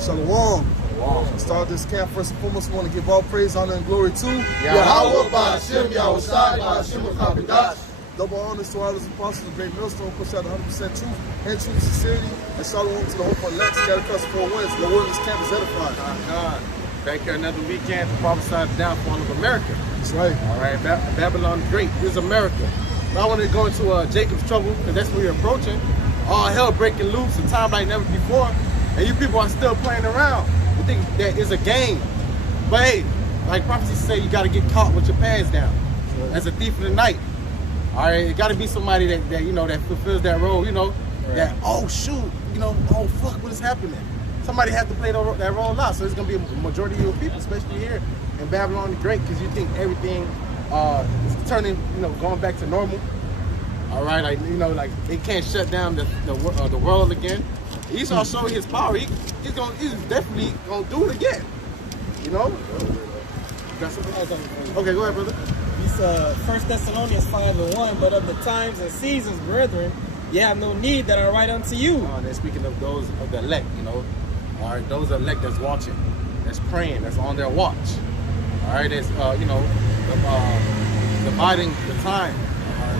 Shalom. Wow. To start this camp, first and foremost, we want to give all praise, honor, and glory to Yahweh Ba'Hashem, Yahweh Shai, Ba'Hashem Makabidash. Double honors to all his apostles, the great millstone, push out 100% truth and true sincerity, and shalom to the hope for elect, scattered across the 4 winds. The word in this camp is edified. God. Back here another weekend to prophesy the downfall of America. That's right. All right, Babylon the Great is America. Now I want to go into Jacob's trouble because that's what we're approaching. All hell breaking loose, a time like never before, and you people are still playing around. You think that is a game, but hey, like prophecy say, you got to get caught with your pants down. Right. As a thief in the night. All right, it got to be somebody that you know that fulfills that role. You know, right. That oh shoot, you know, oh fuck, what is happening? Somebody has to play that role out. So it's gonna be a majority of your people, especially here in Babylon the Great, because you think everything is turning, you know, going back to normal. All right, like you know, like they can't shut down the world again. Esau showed his power. He's definitely gonna do it again. You know. You got something else on the Okay, go ahead, brother. It's 1 Thessalonians 5:1. But of the times and seasons, brethren, ye have no need that I write unto you. They're speaking of those of the elect, you know. All right, those elect that's watching, that's praying, that's on their watch. All right, that's you know, dividing the time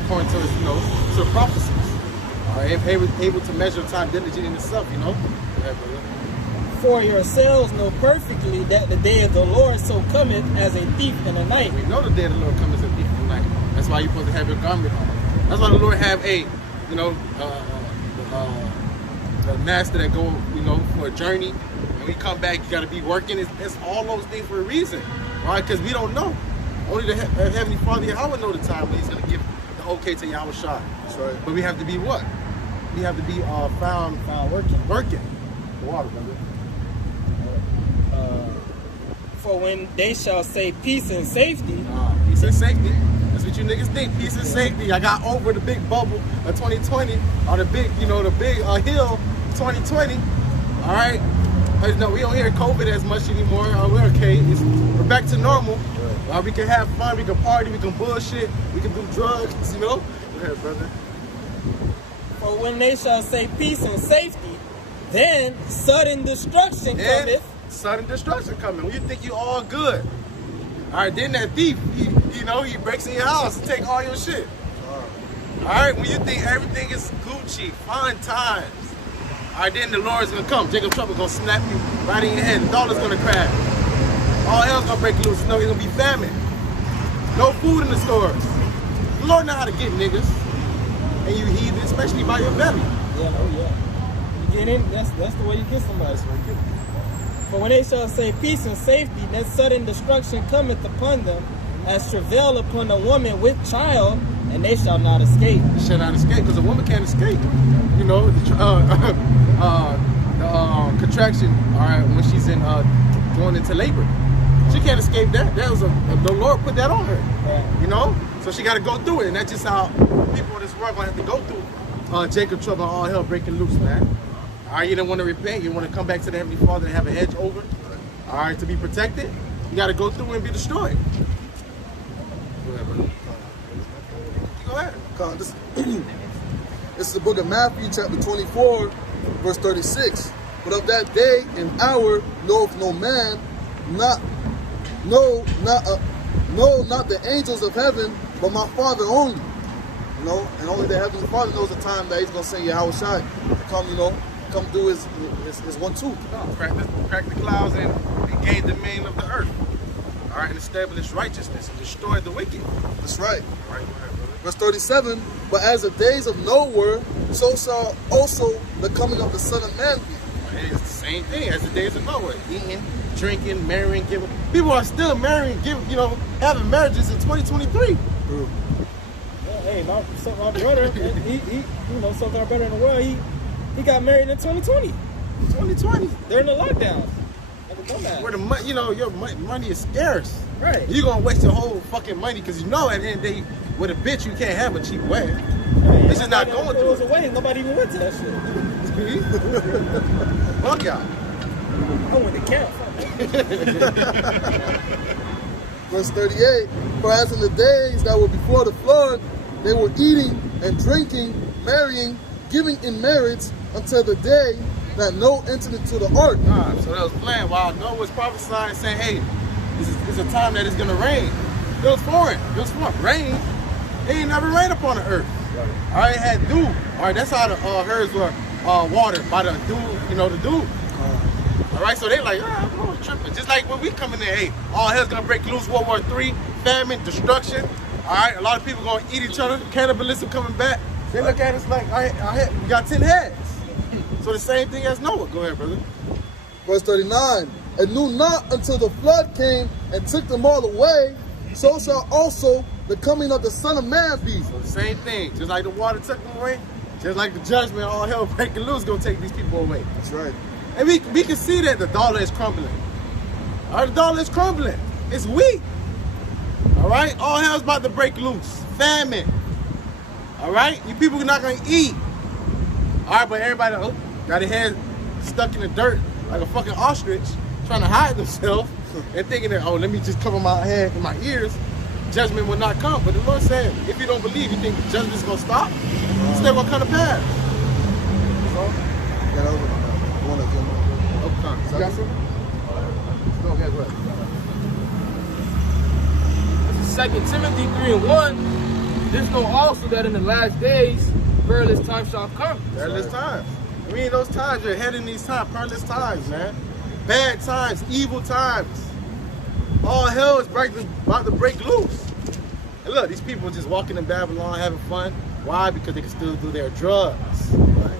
according to you know to prophecies. All right, able to measure time diligently in itself, you know. Go ahead, brother. For yourselves know perfectly that the day of the Lord so cometh as a thief in the night. We know the day of the Lord comes as a thief in the night. That's why you're supposed to have your garment on. That's why the Lord have a, you know, the master that go, you know, for a journey. When we come back, you got to be working. It's all those things for a reason, right? Because we don't know. Only the Heavenly Father Yahweh know the time when He's going to give the okay to Yahweh Shai. That's right. But we have to be what? We have to be found working. The water, brother. For when they shall say peace and safety, Peace and safety. That's what you niggas think. Peace and safety. I got over the big bubble of 2020, or the big, you know, the big hill 2020. All right. No, we don't hear COVID as much anymore. We're okay. We're back to normal. We can have fun. We can party. We can bullshit. We can do drugs. You know. Go ahead, brother. for when they shall say peace and safety, then sudden destruction cometh. Sudden destruction coming. When you think you all good. All right, then that thief, he breaks in your house and take all your shit. All right, when you think everything is Gucci, fine times. All right, then the Lord's gonna come. Jacob Trouble gonna snap you right in your head. The dollar's gonna crash. All hell's gonna break loose. No, it's gonna be famine. No food in the stores. The Lord know how to get niggas. And you heathen, especially by your belly. Yeah, oh yeah. You get in, that's the way you get somebody. For when they shall say peace and safety, then sudden destruction cometh upon them, as travail upon a woman with child, and they shall not escape. They shall not escape, because a woman can't escape. You know, the contraction, all right, when she's in going into labor. She can't escape that. That was the Lord put that on her. Yeah. You know? So she got to go through it, and that's just how people in this world going to have to go through Jacob Trouble, all hell breaking loose, man. All right, you don't want to repent. You want to come back to the Heavenly Father and have a hedge over. All right, to be protected, you got to go through and be destroyed. Go ahead, brother. Go ahead. This is the book of Matthew, chapter 24, verse 36. But of that day and hour knoweth no man, not the angels of heaven, but my Father only. You know, and only the Heavenly Father knows the time that He's gonna send Yahweh Shai to come, come do his 1-2. Crack the clouds and gain dominion of the earth. All right, and establish righteousness and destroy the wicked. That's right. All right, go ahead, brother. Verse 37, but as the days of Noah, so shall also the coming of the Son of Man be. It's the same thing as the days of Noah. Eating, drinking, marrying, giving. People are still marrying, having marriages in 2023. True. Yeah, hey, my brother, he something our brother in the world, he got married in 2020. 2020. During the lockdowns. Where the money, your money is scarce. Right. You're gonna waste your whole fucking money because at the end of the day, with a bitch, you can't have a cheap wedding. Hey, This is not going through. It was a wedding. Nobody even went to that shit. Fuck y'all. I went to camp. Verse 38, for as in the days that were before the flood, they were eating and drinking, marrying, giving in marriage until the day that Noah entered into the ark. So that was planned. While Noah was prophesying, saying, hey, this is a time that it's going to rain. It was foreign. It was foreign. Rain. It ain't never rained upon the earth. Right. All right, it had dew. All right, that's how the herds were watered, by the dew, the dew. All right, so they like, I'm going tripping. Just like when we come in there, hey, all hell's going to break loose, World War III, famine, destruction. All right, a lot of people going to eat each other, cannibalism coming back. They look at us like, we got 10 heads. So the same thing as Noah. Go ahead, brother. Verse 39, and knew not until the flood came and took them all away, so shall also the coming of the Son of Man be. So the same thing, just like the water took them away, just like the judgment, all hell breaking loose, going to take these people away. That's right. And we can see that the dollar is crumbling. All right, the dollar is crumbling. It's weak. All right, all hell's about to break loose. Famine. All right, you people are not going to eat. All right, but everybody got their head stuck in the dirt like a fucking ostrich, trying to hide themselves and thinking that, let me just cover my head and my ears. Judgment will not come. But the Lord said, if you don't believe, you think judgment's going to stop? It's never going to come to pass. So, get over it. You got some? Go ahead, go ahead. This is 2 Timothy 3:1. There's no also that in the last days perilous times shall come. Perilous times. We in those times, you're heading these times, perilous times, man. Bad times, evil times. All hell is about to break loose. And look, these people just walking in Babylon having fun. Why? Because they can still do their drugs.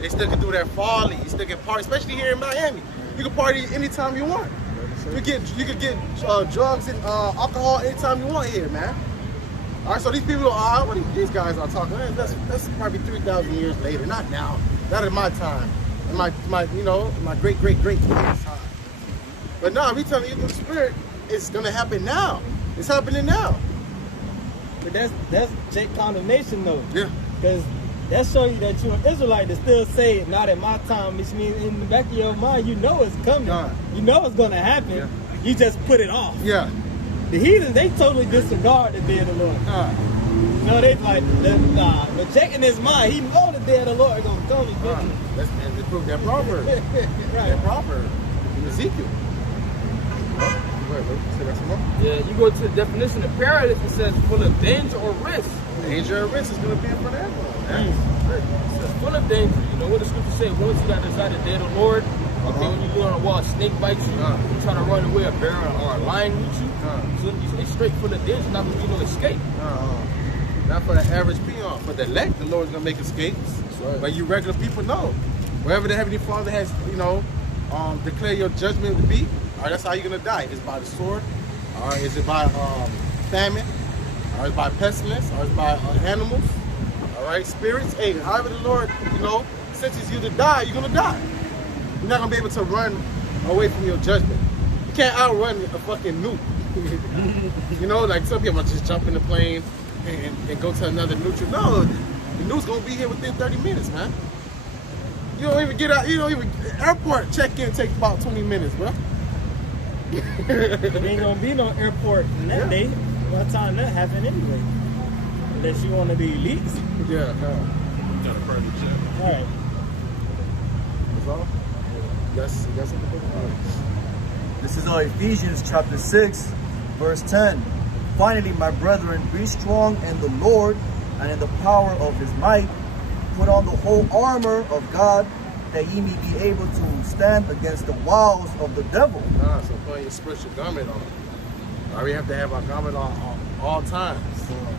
They still can do their folly. You still can party, especially here in Miami. You can party anytime you want. You could get drugs and alcohol anytime you want here, man. All right, so these people, these guys are talking. That's probably 3,000 years later. Not now. Not in my time. In my great time. But no, we telling you through the Spirit, it's gonna happen now. It's happening now. But that's Jake condemnation though. Yeah. Because that shows you that you're an Israelite to still say it, not at my time, which means in the back of your mind, you know it's coming. You know it's going to happen. Yeah. You just put it off. Yeah. The heathens, they totally disregard the day of the Lord. No, they like, but Jake in his mind, he know the day of the Lord is going to come eventually. Let's prove that proverb. Right. That proverb in Ezekiel. Yeah, you go to the definition of perilous, it says full of danger or risk. Danger or risk is going to be in front of everyone. It says full of danger. You know what the scripture say? Once you got inside the day of the Lord, okay, when you go on a wall, a snake bites you, you try to run away, a bear or a lion meets you. So it's straight full of danger, not going to be no escape. Not for the average peon. For the elect, the Lord's going to make escapes. Right. But you regular people know. Wherever the Heavenly Father has, declared your judgment to be, all right, that's how you're going to die. Is it by the sword? All right, is it by famine? Or is it by pestilence? Or is it by animals? All right, spirits? Hey, however the Lord, senses you to die, you're going to die. You're not going to be able to run away from your judgment. You can't outrun a fucking nuke. Like some people just jump in the plane and go to another neutral. No, the nuke's going to be here within 30 minutes, man. You don't even get out, airport check-in takes about 20 minutes, bro. There ain't gonna be no airport in that day. By the time that happen anyway, unless you want to be elite. Yeah. Got a private jet. All right. That's all. Yes. This is Ephesians chapter 6, verse 10. Finally, my brethren, be strong in the Lord and in the power of his might. Put on the whole armor of God, that ye may be able to stand against the wiles of the devil. So put your spiritual garment on. All right, we have to have our garment on all times.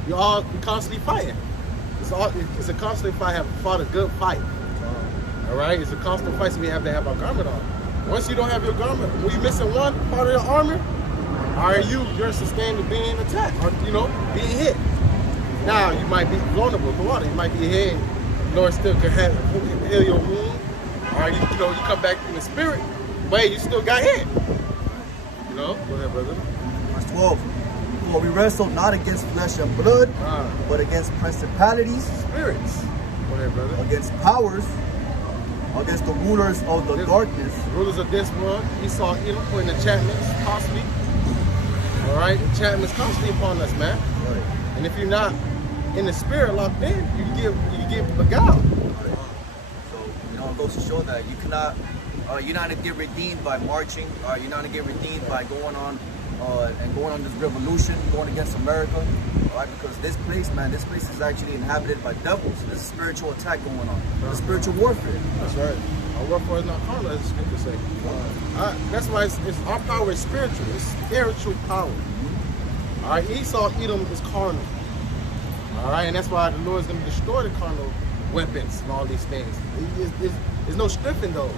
You're constantly fighting. It's a constant fight. Have fought a good fight. All right, it's a constant fight, so we have to have our garment on. Once you don't have your garment, when you're missing one part of your armor, you're sustained to being attacked or being hit. Now you might be vulnerable to water. You might be hit. Lord still can heal your wound. All right, you come back in the spirit, but hey, you still got hit. Go ahead, brother. Verse 12. For we wrestle not against flesh and blood, but against principalities, spirits. Go ahead, brother. Against powers, against the rulers of the darkness. Rulers of this world. Esau, putting enchantments constantly. All right, enchantments constantly upon us, man. Right. And if you're not in the spirit locked in, you get beguiled. So, it goes to show that you cannot You're not gonna get redeemed by marching. You're not gonna get redeemed by going on this revolution, going against America. All right, because this place, man, this place is actually inhabited by devils. There's a spiritual attack going on. There's spiritual warfare. That's right. Our warfare is not carnal, as the scripture say. That's why it's our power is spiritual. It's spiritual power. All right, Esau, Edom is carnal. All right, and that's why the Lord is going to destroy the carnal weapons and all these things. There's no strength in those.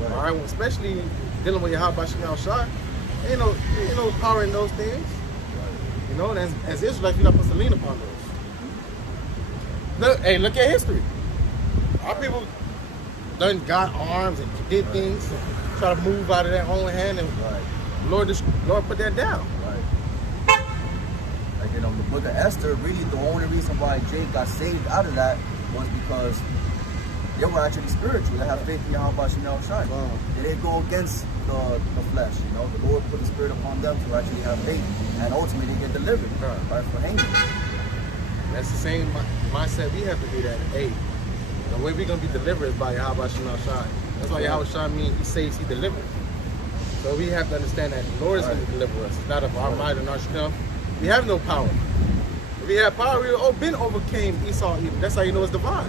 Right. All right, well, especially dealing with Yahweh Shem Shai. Ain't no power in those things. Right. You know, and as Israelites, you're not supposed to lean upon those. Look at history. Our people done got arms and did things, try to move out of their own hand, and Lord put that down. Right. Like the book of Esther, really the only reason why Jake got saved out of that was because they were actually spiritual. They have faith in Yahweh Shem Shai. They didn't go against the flesh. You know, the Lord put the spirit upon them to actually have faith, and ultimately get delivered right for hanging. That's the same mindset we have to do that. Hey, the way we're gonna be delivered is by Yahweh Shem Shai. That's why Yahweh Shai means He saves, He delivers. So we have to understand that the Lord is going to deliver us. It's not of our might and our strength. We have no power. If we had power, we would have been overcame Esau Edom. That's how you know it's divine.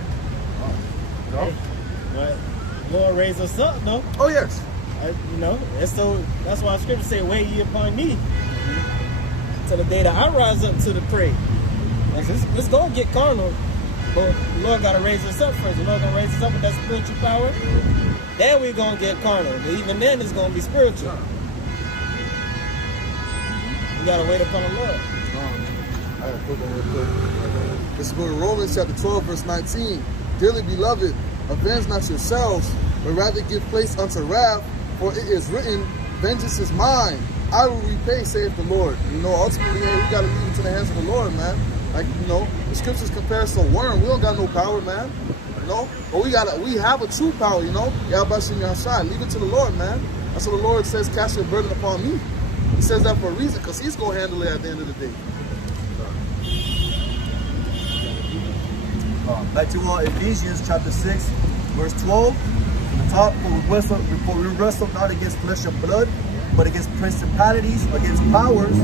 You know? But Lord raised us up, though. Oh yes. You know, that's why the scripture say, "Wait ye upon me, till the day that I rise up to the prey." It's gonna get carnal, but the Lord gotta raise us up first. The Lord gonna raise us up with that spiritual power. Then we're gonna get carnal. But even then, it's gonna be spiritual. You gotta wait upon the Lord. I got a quick one real quick. This is going to Romans chapter 12, verse 19. Dearly beloved, avenge not yourselves, but rather give place unto wrath, for it is written, vengeance is mine, I will repay, saith the Lord. You know, ultimately, we got to leave it to the hands of the Lord, man. Like, you know, the scriptures compare us to a worm. We don't got no power, man. You know, but we have a true power, you know. Yahweh Shem Shai. Leave it to the Lord, man. That's what the Lord says, cast your burden upon me. He says that for a reason, because He's going to handle it at the end of the day. Back to Ephesians chapter 6, verse 12. From the top, for we wrestle not against flesh and blood, but against principalities, against powers,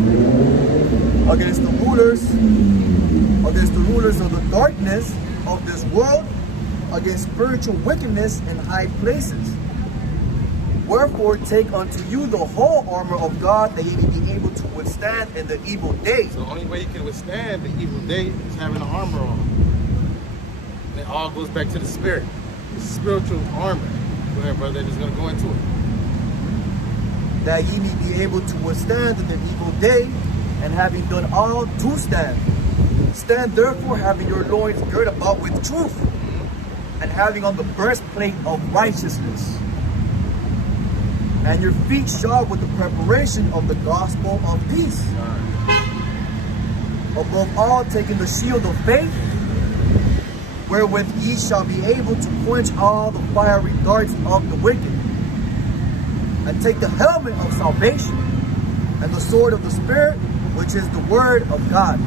against the rulers of the darkness of this world, against spiritual wickedness in high places. Wherefore take unto you the whole armor of God, that ye may be able to withstand in the evil day. So the only way you can withstand the evil day is having the armor on. And it all goes back to the spirit. The spiritual armor. Go ahead, brother, just going to go into it. That ye may be able to withstand in the evil day, and having done all to stand. Stand therefore, having your loins girt about with truth, and having on the breastplate of righteousness, and your feet shod with the preparation of the gospel of peace. Above all, taking the shield of faith, wherewith ye shall be able to quench all the fiery darts of the wicked, and take the helmet of salvation, and the sword of the Spirit, which is the word of God.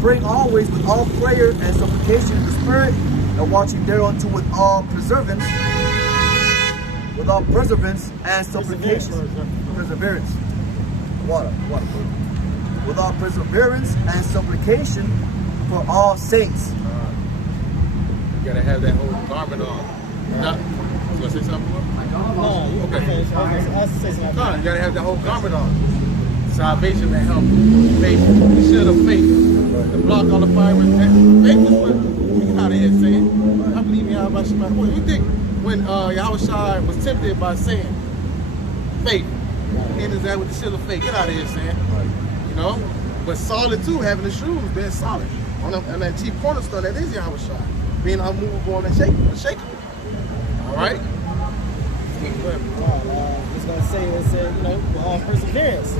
Praying always with all prayer and supplication in the Spirit, and watching thereunto with all perseverance and supplication. Perseverance. Water. With all perseverance and supplication for all saints. You gotta have that whole garment on. Now, you want to say something more? No, okay. I was say something. No, you gotta have the whole garment on. Salvation, that help. Faith, the shield of faith. To block all the fire with that. Faith is what you out of here saying. I believe in Yahweh Shai. What do you think when Yahweh Shai was tempted by saying faith? And is that with the shield of faith? Get out of here saying. You know? But solid too, having the shoes, being solid. On that chief cornerstone, that is Yahweh Shai. Being unmovable and unshakable. Alright? It's gonna say, you know, perseverance.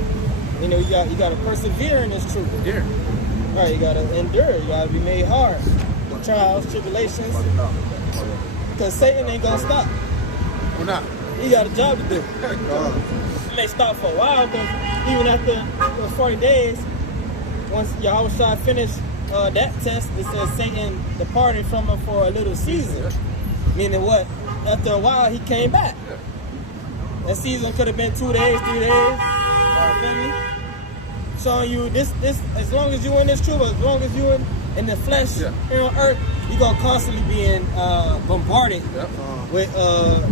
You know, you got to persevere in this truth. Yeah. Right, you got to endure. You got to be made hard. The trials, tribulations. Because Satan ain't gonna stop. Or not? He got a job to do. He may stop for a while, but even after 40 days, once Yahweh Shai finished that test, it says Satan departed from him for a little season. Meaning what? after a while, he came back. That season could have been 2 days, 3 days. You feel me? Showing you this, as long as you in this truth, as long as you in the flesh here on earth, you're gonna constantly being bombarded with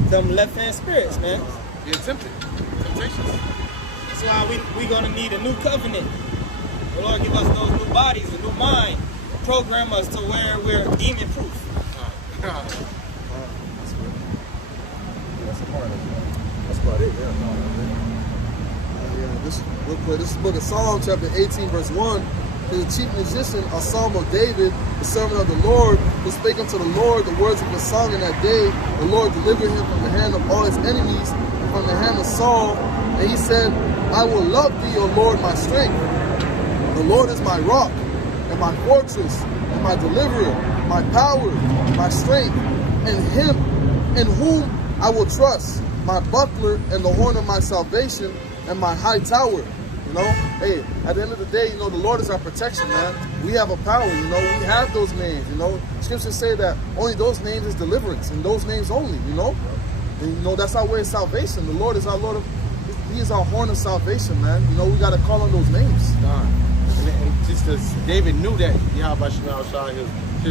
them left-hand spirits, man. Being tempted. Temptations. That's why we gonna need a new covenant. The Lord give us those new bodies, a new mind, program us to where we're demon-proof. That's a part of it. That's about it, this real quick. This is the book of Psalm, chapter 18, verse 1. The chief musician, a psalm of David, the servant of the Lord, who spake unto the Lord the words of the song in that day. The Lord delivered him from the hand of all his enemies, and from the hand of Saul. And he said, I will love thee, O Lord, my strength. The Lord is my rock, and my fortress, and my deliverer, my power, my strength, and him in whom I will trust, my buckler and the horn of my salvation, and my high tower. You know, hey, at the end of the day, you know, the Lord is our protection, man. We have a power, you know, we have those names, you know. Scriptures say that only those names is deliverance, and those names only, you know. And, you know, that's our way of salvation. The Lord is our Lord He is our horn of salvation, man. You know, we got to call on those names. And just as David knew that Yahweh Shema Shai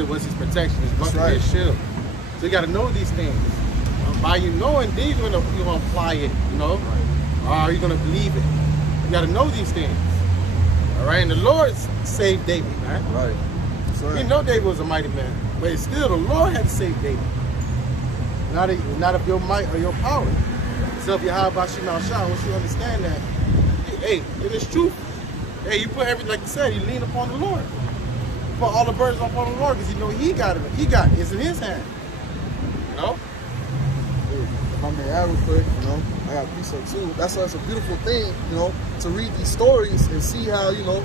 was his protection, his buckler, his shield. So you got to know these things. By you knowing, then you're gonna apply it, you know, or you're gonna believe it. You got to know these things. All right, and the Lord saved David, man. Right. You know David was a mighty man, but still the Lord had to save David. Not of your might or your power. So if Yahweh Shema Shai, once you understand that, hey, it is truth. Hey, you put everything, like you said, you lean upon the Lord. You put all the burdens upon the Lord because you know He got it. He got it. It's in His hand. You know? If I may add real quick, you know, I got a piece of too. That's why it's a beautiful thing, you know, to read these stories and see how, you know,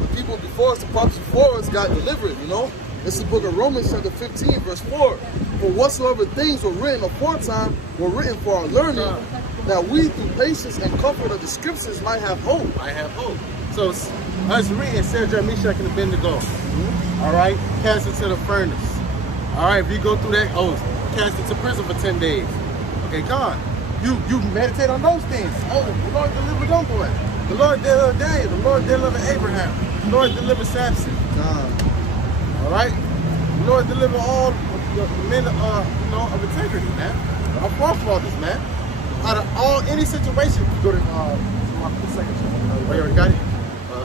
the people before us, the prophets before us got delivered, you know. This is the book of Romans chapter 15, verse 4. For whatsoever things were written aforetime were written for our learning, that we through patience and comfort of the scriptures might have hope. I have hope. So us reading Shadrach, Meshach, and Abednego. All right, cast into the furnace. All right, if you go through that, cast into prison for 10 days. Okay, God, you meditate on those things. Oh, the Lord delivered them boys. The Lord delivered Daniel. The Lord delivered Abraham. The Lord delivered Samson. All right, the Lord delivered all the men, you know, of integrity, man. Our forefathers, man. Out of any situation, go to my second chapter. You already got it.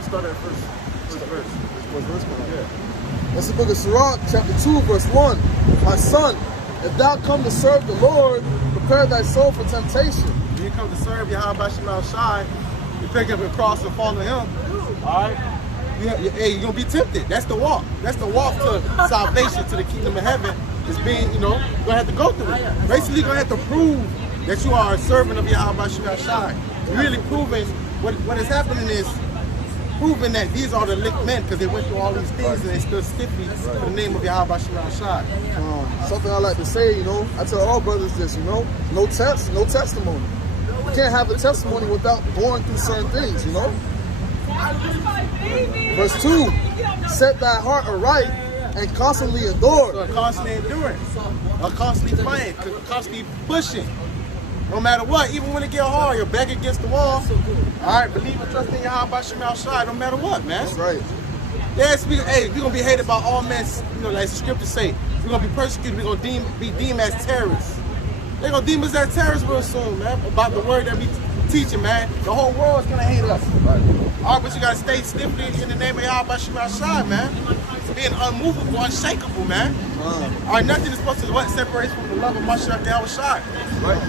Start at first verse. Yeah. That's the book of Sirach, chapter 2, verse 1. My son, if thou come to serve the Lord, prepare thy soul for temptation. When you come to serve Yahweh Shema Shai, you pick up your cross and follow Him. All right. Hey, you're gonna be tempted. That's the walk. That's the walk to salvation, to the kingdom of heaven. Is being, you know, you're gonna have to go through it. Basically, you're gonna have to prove that you are a servant of Yahweh Shema Shai. Really proving what is happening is proving that these are the licked men because they went through all these things and they stood stiffly for the name of Yahweh Shema Shai. Something I like to say, you know, I tell all brothers this, you know, no test, no testimony. You can't have a testimony without going through certain things, you know. Verse 2, set thy heart aright and constantly endure. So a constant endurance, a constantly fighting, constantly pushing. No matter what, even when it get hard, you're back against the wall. All right, believe and trust in Yahweh Shema Shai, no matter what, man. That's right. Yes, we're gonna be hated by all men. You know, like the scriptures say, we're gonna be persecuted. We're gonna be deemed as terrorists. They're gonna deem us as terrorists real soon, man. About the word that we teaching, man. The whole world's gonna hate us. Right. All right, but you gotta stay stiffly in the name of Yahweh Shema Shai, man. Being unmovable, unshakable, man. All right, nothing is supposed to separate from the love of Mashiach Yahweh Shai. Right.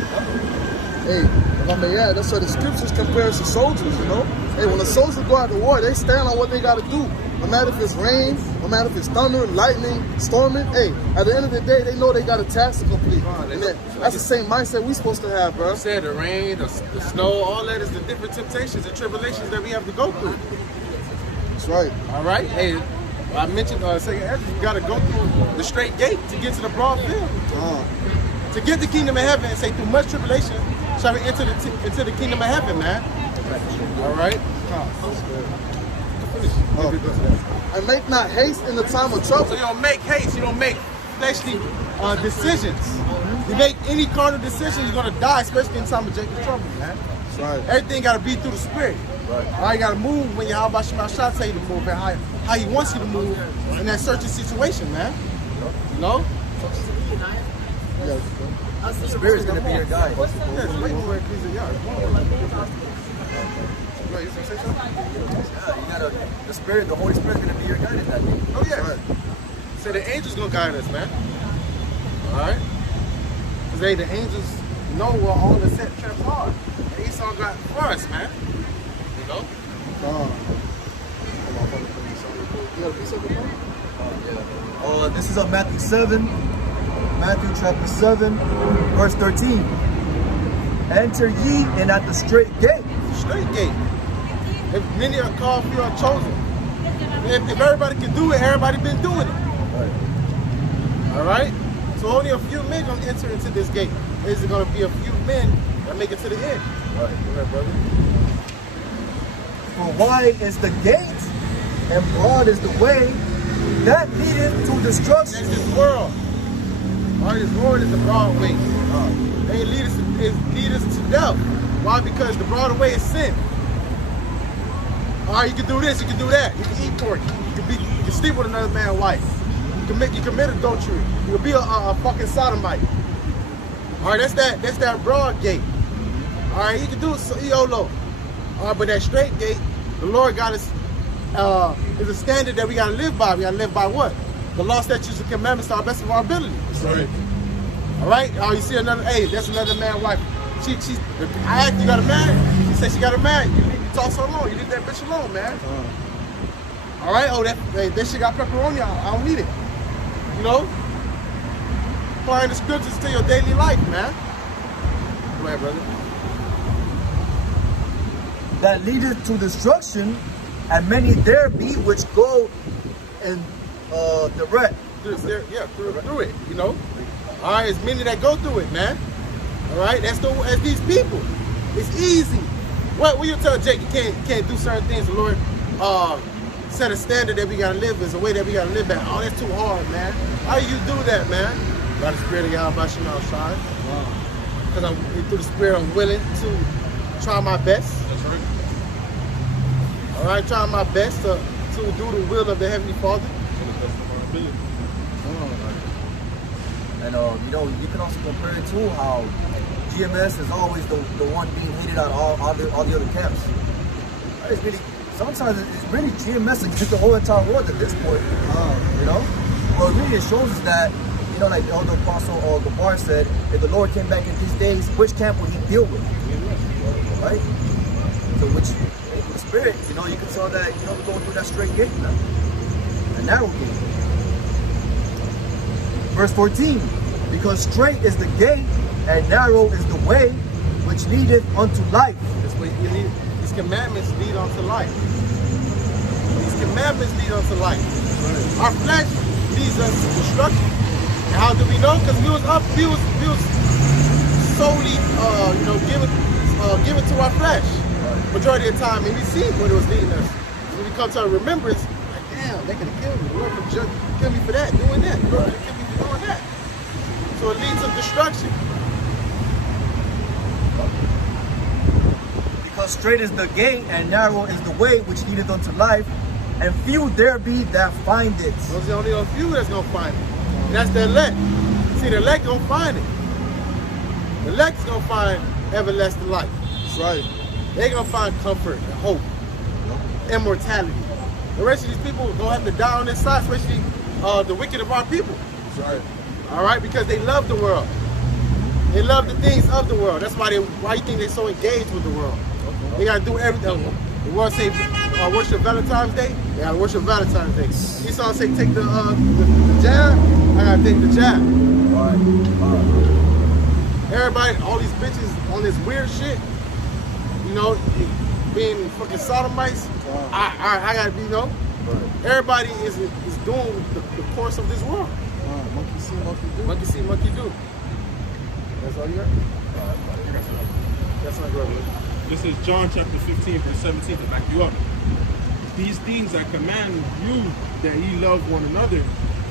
Hey, if I may add, that's why the scriptures compare us to soldiers, you know. Hey, when the soldiers go out to war, they stand on what they got to do. No matter if it's rain, no matter if it's thunder, lightning, storming. Hey, at the end of the day, they know they got a task to complete. And that's the same mindset we supposed to have, bro. You said the rain, the snow, all that is the different temptations and tribulations that we have to go through. That's right. All right. Hey, I mentioned second Ezra, you got to go through the straight gate to get to the broad field. To get the kingdom of heaven, and say through much tribulation shall we enter into the kingdom of heaven, man. All right. And make not haste in the time of trouble. So you don't make haste. You don't make fleshly decisions. You make any carnal decision, you're gonna die, especially in time of Jacob's trouble, man. That's right. Everything gotta be through the spirit. Right. All right, you gotta move when you how about Shema Shah tell you to move and how he wants you to move in that certain situation, man. You know? Yes. The Spirit's gonna be your guide. Yeah, wait for Ecclesiastes. Yeah, you gotta. The Spirit, the Holy Spirit's gonna be your guide in that day. Oh yeah. Right. So the angels gonna guide us, man. Alright? Cause the angels know what all the set traps are. And Esau got for us, man. You know? You got a piece of it, bro? This is Matthew 7. Matthew chapter 7, verse 13. Enter ye in at the straight gate. Straight gate. If many are called, few are chosen. If everybody can do it, everybody been doing it. Alright? So only a few men gonna enter into this gate. Is it gonna be a few men that make it to the end? Right. Go ahead, brother. For wide is the gate, and broad is the way that leadeth to That's destruction. this world. Alright, this world is the broad way. They lead us to death. Why? Because the broad way is sin. Alright, you can do this, you can do that. You can eat pork. You can sleep with another man's wife. You commit adultery. You can be a fucking sodomite. Alright, that's that broad gate. Alright, you can do YOLO. Alright, but that straight gate, the Lord got us is a standard that we gotta live by. We gotta live by what? The law, statutes, and commandments to our best of our ability. Right. All right. Oh, you see another? Hey, that's another man's wife. I asked, you got a man? She said she got a man. You talk so long. You leave that bitch alone, man. All right. Oh, that shit got pepperoni. I don't need it. You know, applying the scriptures to your daily life, man. Go ahead, brother. That leadeth to destruction, and many there be which go in direct. Through it, you know. All right, it's many that go through it, man. All right, as these people. It's easy. What will you tell Jake you can't do certain things? The Lord set a standard that we gotta live is a way that we gotta live by. Oh, that's too hard, man. How do you do that, man? By the Spirit of Yahweh Shema Shai. Because through the Spirit I'm willing to try my best. That's right. All right, try my best to do the will of the Heavenly Father. And you know, you can also compare it to how GMS is always the one being hated out of all the other camps. It's really, sometimes it's really GMS against the whole entire world at this point. You know? Well, really it shows us that, you know, like the elder apostle Gabar said, if the Lord came back in his days, which camp would he deal with? Right? So which, with the Spirit, you know, you can tell that, you know, we're going through that straight gate now. A narrow gate. Verse 14, because straight is the gate and narrow is the way which leadeth unto life. That's what you need. These commandments lead unto life. These commandments lead unto life. Our flesh leads us to destruction. And how do we know? Because we was solely, given to our flesh. Majority of the time, and we see when it was leading us. When we come to our remembrance, like, damn, they could have killed me. The Lord could have killed me for that, doing that. The Lord could have killed me for doing that. So it leads to destruction. Because straight is the gate and narrow is the way which leadeth unto life, and few there be that find it. Those are only a few that's gonna find it. And that's the elect. See, the elect gonna find it. The elect's gonna find everlasting life. That's right. They're gonna find comfort and hope, immortality. The rest of these people gonna have to die on this side, especially the wicked of our people. That's right. All right, because they love the world. They love the things of the world. That's why you think they're so engaged with the world. They gotta do everything. The world say worship Valentine's Day. They gotta worship Valentine's Day. Esau say take the jab. I gotta take the jab. Everybody, all these bitches on this weird shit. You know, being fucking sodomites. I gotta be, you know. Everybody is doing the course of this world. Monkey see, monkey do. Monkey see, monkey do. That's all you got? That's not good. This is John chapter 15, verse 17 to back you up. These things I command you, that ye love one another.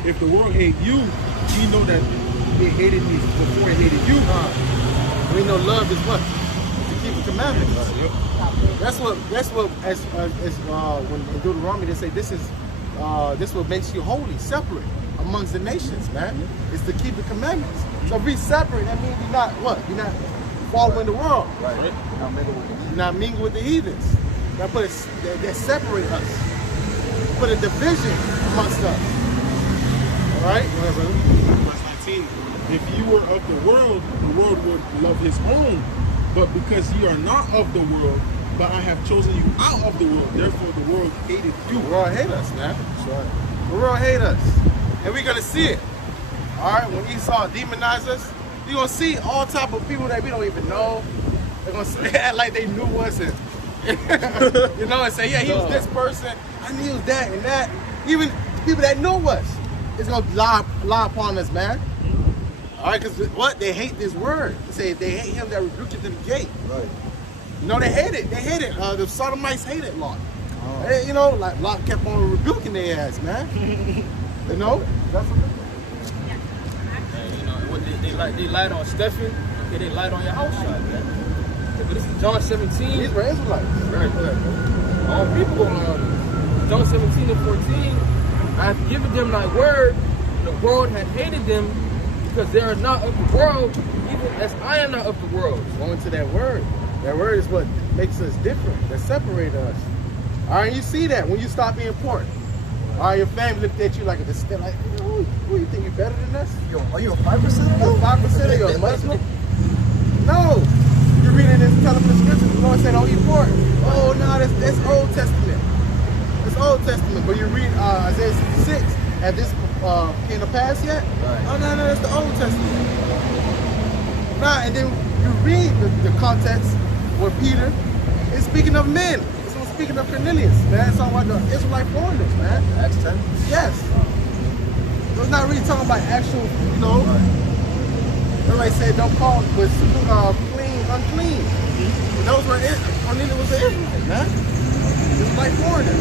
If the world hate you, ye know that He hated me before he hated you. We know love is what? To keep the commandments. That's what as when in Deuteronomy they say this what makes you holy, separate amongst the nations, man. Is to keep the commandments. So if we separate, that means you're not what? You're not following the world. Right. You're not mingle with the heathens. That separate us. Put a division amongst us. All right? Verse 19. If you were of the world would love his own. But because you are not of the world, but I have chosen you out of the world, therefore the world hated you. The world hate us, man. That's right. The world hate us. And we're going to see it. All right? When Esau demonize us, you're going to see all type of people that we don't even know. They're going to act like they knew us and, you know, and say, yeah, he was this person. I knew he was that and that. Even people that know us is going to lie upon us, man. All right, because what? They hate this word. They say they hate him that rebuked to the gate. Right. You know, they hate it. They hate it. The Sodomites hated Lot. They, you know, like Lot kept on rebuking their ass, man. You know? That's what You know, what they lied on Stephen, okay, they lied on your house shot, man. Okay, but this is John 17. these were Israelites. Right, right. All people going on this. John 17 and 14. I have given them thy word, and the world hath hated them, because they are not of the world, even as I am not of the world. Going to that word. That word is what makes us different, that separates us. All right, you see that when you stop being important. All right, your family looked at you like a distant, like, who you think you better than us? Yo, are you a 5%? You're 5%? Are you a Muslim? No. You're reading this, telling the scriptures. The Lord said, oh, you're important. Oh, no, that's Old Testament. It's Old Testament. But you read Isaiah 66. Have this came to pass yet? Right. Oh, no, that's the Old Testament. Nah, and then you read the context where Peter is speaking of men. It's not speaking of Cornelius, man. It's talking about the Israelite foreigners, man. Acts 10. Yes. So it's not really talking about actual, you know. Everybody said don't call but clean, unclean. But those were Cornelius was an Israelite, man. Israelite foreigner.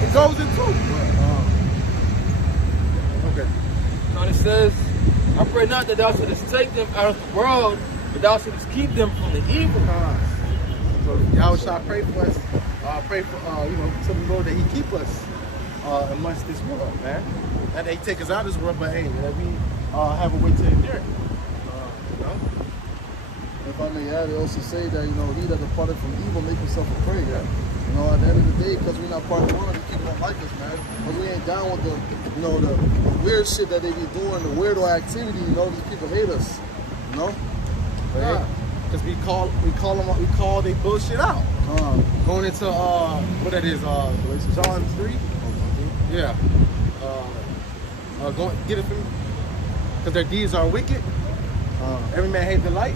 It goes into. Okay. And it says, I pray not that thou shouldest take them out of the world, but thou shouldest keep them from the evil. So y'all shall pray for us. Pray for you know, to the Lord that He keep us amongst this world, man. Not that He take us out of this world, but hey, that we have a way to endure it. You know? If I may add, it also say that, you know, he that departed from evil make himself a prey. Yeah. You know, at the end of the day, because we're not part of the world, people don't like us, man. Because we ain't down with the, you know, the weird shit that they be doing, the weirdo activity, you know, these people hate us. You know? Yeah. Because we call they bullshit out. Going into what that is, John 3? Yeah. Go get it from me. Because their deeds are wicked. Every man hates the light.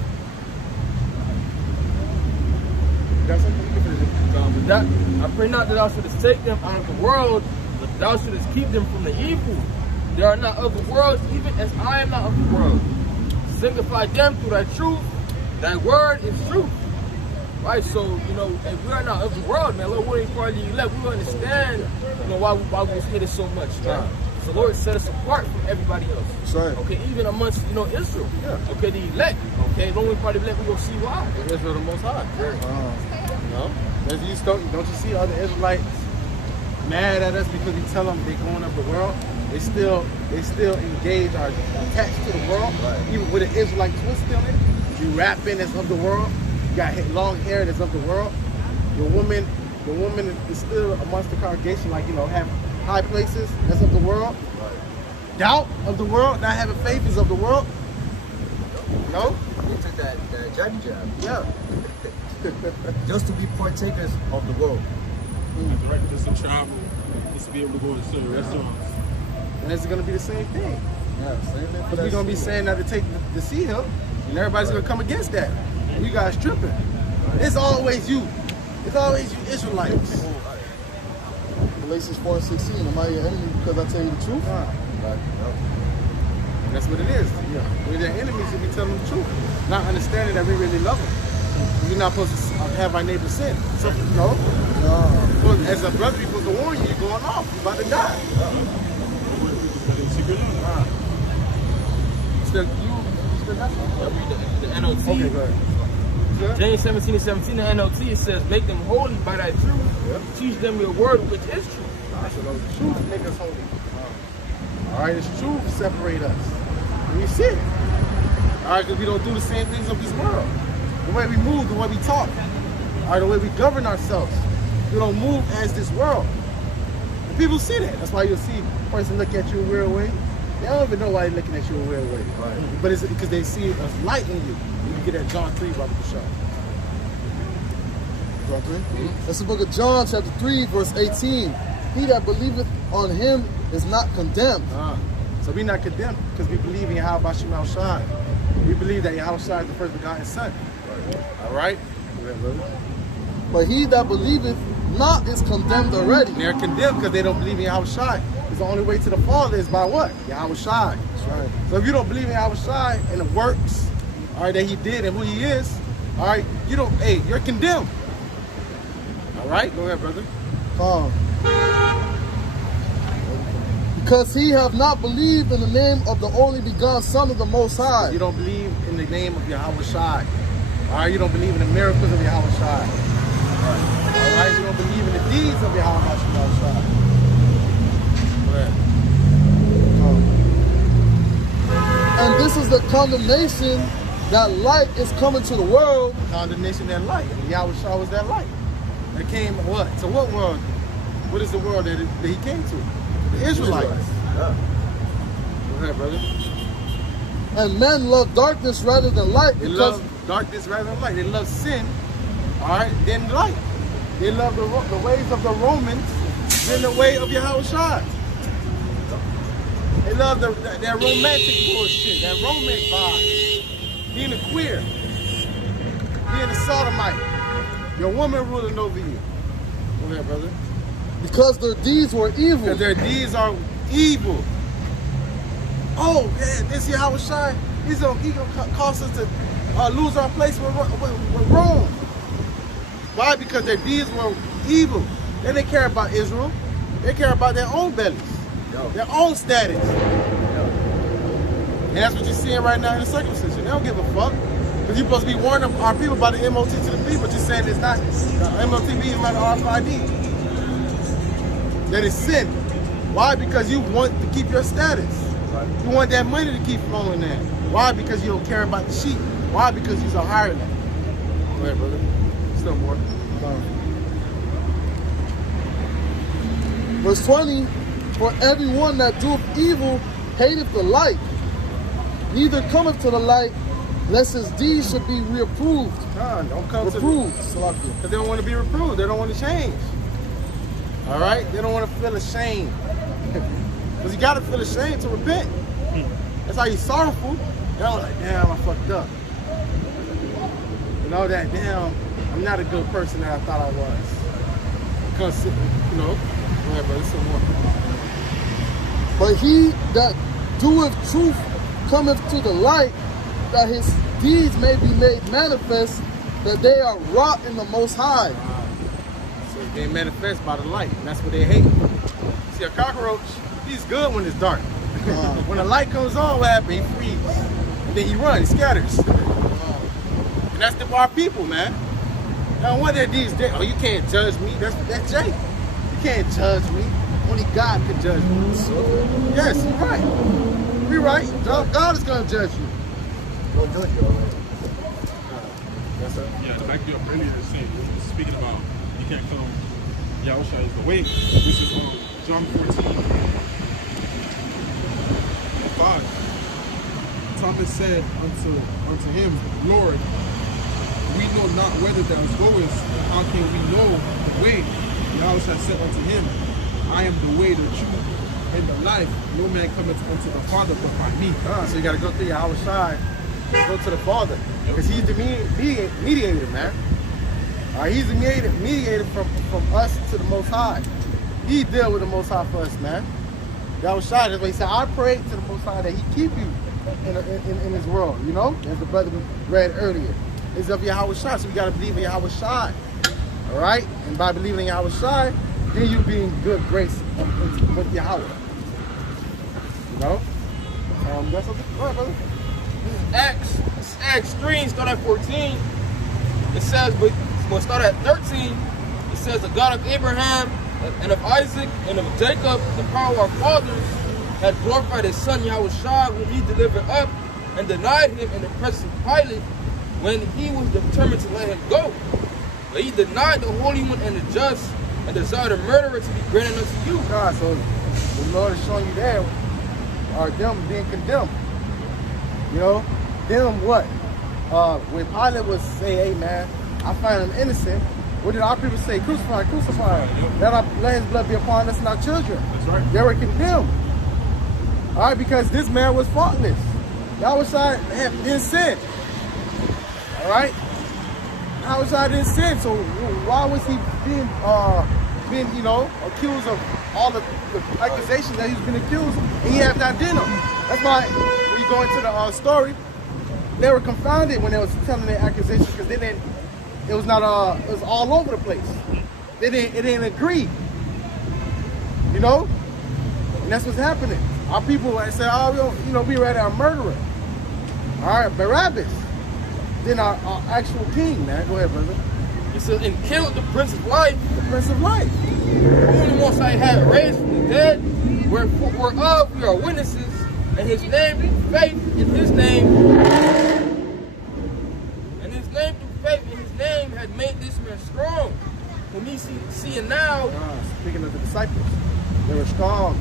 You got something? You can finish it. I pray not that thou shouldest take them out of the world, but thou shouldest keep them from the evil. They are not of the world, even as I am not of the world. Sanctify them through thy truth. Thy word is truth. Right? So, you know, if we are not of the world, man, Lord, we're part of the elect. We understand, you know, why we was hated so much, man. The Lord set us apart from everybody else. That's right. Okay, even amongst, you know, Israel. Yeah. Okay, the elect. Okay, as long as we're part of the elect, we're going to see why. Israel the Most High. You know? Don't you see other Israelites mad at us because we tell them they're going up the world? They still engage or attached to the world. Right. Even with an Israelite twist in it. You rapping that's of the world. You got long hair that's of the world. Your woman is still amongst the congregation, like, you know, have high places that's of the world. Right. Doubt of the world, not having faith is of the world. No? You took that jab. Yeah. Just to be partakers of the world. Have the right to travel, just to be able to go to certain restaurants. And it's going to be the same thing. Yeah, same thing. We're going to be saying not to take the sea hill, and everybody's going to come against that. And you guys tripping. It's always you. It's always you Israelites. Galatians 4:16. Am I your enemy because I tell you the truth? Right. That's what it is. Yeah. We're their enemies if we tell them the truth. Not understanding that we really love them. We're not supposed to have our neighbor sin. So, no. Well, as a brother, you're supposed to warn you. You're going off. You're about to die. the NOT. Okay, go ahead. James 17:17, the NOT, it says, make them holy by thy truth. Teach them your word, which is true. So the truth make us holy. All right, it's truth separate us. And we see it. All right, because we don't do the same things of this world. The way we move, the way we talk, all right, the way we govern ourselves. We don't move as this world. And people see that. That's why you'll see a person look at you a weird way. They don't even know why they're looking at you a weird way. Right. But it's because they see a light in you. You get that John 3 Brother Bashar. John 3? That's the book of John, chapter 3, verse 18. He that believeth on him is not condemned. So we're not condemned because we believe in Yahweh Shema Shai. We believe that Yahweh Shai is the first begotten Son. All right? But he that believeth not is condemned already. And they're condemned because they don't believe in Yahweh Shai. Because the only way to the Father is by what? Yahweh Shai. That's right. So if you don't believe in Yahweh Shai and the works, all right, that he did and who he is, all right, you don't, hey, you're condemned. All right? Go ahead, brother. Because he have not believed in the name of the only begotten Son of the Most High. You don't believe in the name of Yahweh Shai. All right, you don't believe in the miracles of Yahweh Shai. All right, you don't believe in the deeds of Yahweh Shai. Go ahead. And this is the condemnation that light is coming to the world. Condemnation that light. And Yahweh Shai was that light. That came what? To what world? What is the world that he came to? The Israelites. Yeah. Go ahead, brother. And men love darkness rather than light They because love darkness rather than light. They love sin, all right, than light. They love the ways of the Romans than the way of Yahweh Shai. They love that romantic bullshit, that romance vibe. Being a queer, being a sodomite, your woman ruling over you. Go ahead, brother. because their deeds were evil. Because their deeds are evil. Oh, man, this Yahweh Shai, he's gonna cause us to lose our place with Rome. Why? Because their deeds were evil. They didn't care about Israel. They care about their own bellies, their own status. And that's what you're seeing right now in the circumcision. They don't give a fuck. Because you're supposed to be warning our people about the MOT to the B, but you're saying it's not, the MOTB is not RFID. That is sin. Why? Because you want to keep your status. Right. You want that money to keep flowing there. Why? Because you don't care about the sheep. Why? Because you're a hireling. Go ahead, brother. Still more. Verse 20, for everyone that doeth evil hateth the light, neither cometh to the light, lest his deeds should be reproved. Don't come reproved. Because they don't want to be reproved. They don't want to change. All right? They don't want to feel ashamed. Because you got to feel ashamed to repent. That's how you're sorrowful. They're like, damn, I fucked up. You know that, damn, I'm not a good person that I thought I was. Because, you know, go ahead, brother, some more. But he that doeth truth cometh to the light, that his deeds may be made manifest, that they are wrought in the Most High. So they manifest by the light, and that's what they hate. See, a cockroach, he's good when it's dark. When the light comes on, what happens? He freezes. And then he runs, he scatters. And that's our people, man. Now, what are these days? Oh, you can't judge me. That's Jake. You can't judge me. Only God can judge me. Yes, you're right. We're right. God is going to judge you. Don't judge you already. Yes, sir. Yeah, like you earlier saying, speaking about you can't come Yahusha is the way. This is John 14:5. Thomas said unto him, Lord, we know not whither thou goest, how can we know the way? Yahusha said unto him, I am the way, the truth, and the life. No man cometh unto the Father but by me. So you got to go through Yahweh Shai, go to the Father. Because he's the mediator, man. He's the mediator from us to the Most High. He deal with the Most High for us, man. Yahweh Shai, that's why he said, I pray to the Most High that he keep you in his world, you know? As the brother read earlier. It's of Yahweh Shai, so we got to believe in Yahweh Shai. All right? And by believing in Yahweh Shai, then you be in good grace with Yahweh. You know? That's what, all right, brother. Acts 3, start at 14. It says, but we'll start at 13. It says, the God of Abraham and of Isaac and of Jacob, the power of our fathers, had glorified his son Yahushua, whom he delivered up and denied him in the presence of Pilate when he was determined to let him go. But he denied the Holy One and the just and desired a murderer to be granted unto you. God, so the Lord is showing you there are them being condemned. You know, them what? When Pilate was say, hey man, I find him innocent, what did our people say? Crucify, crucify. Let his blood be upon us and our children. That's right. They were condemned. All right, because this man was faultless. Yahushua didn't sin. All right? Yahushua didn't sin, so why was he being you know, accused of all the accusations that he's been accused of? And he had not done them. That's why when you go into the story, they were confounded when they was telling their accusations because they didn't. It was not. It was all over the place. It didn't agree. You know, and that's what's happening. Our people say, "Oh, you know, we ready a murderer." All right, Barabbas. Then our actual king, man. Go ahead, brother. It says, and killed the Prince of Life, The Prince of Life. whom the Most High had raised from the dead, whereof we are witnesses, and his name through faith in his name, and his name through faith in his name had made this man strong, whom he seeing now. Speaking of the disciples, they were strong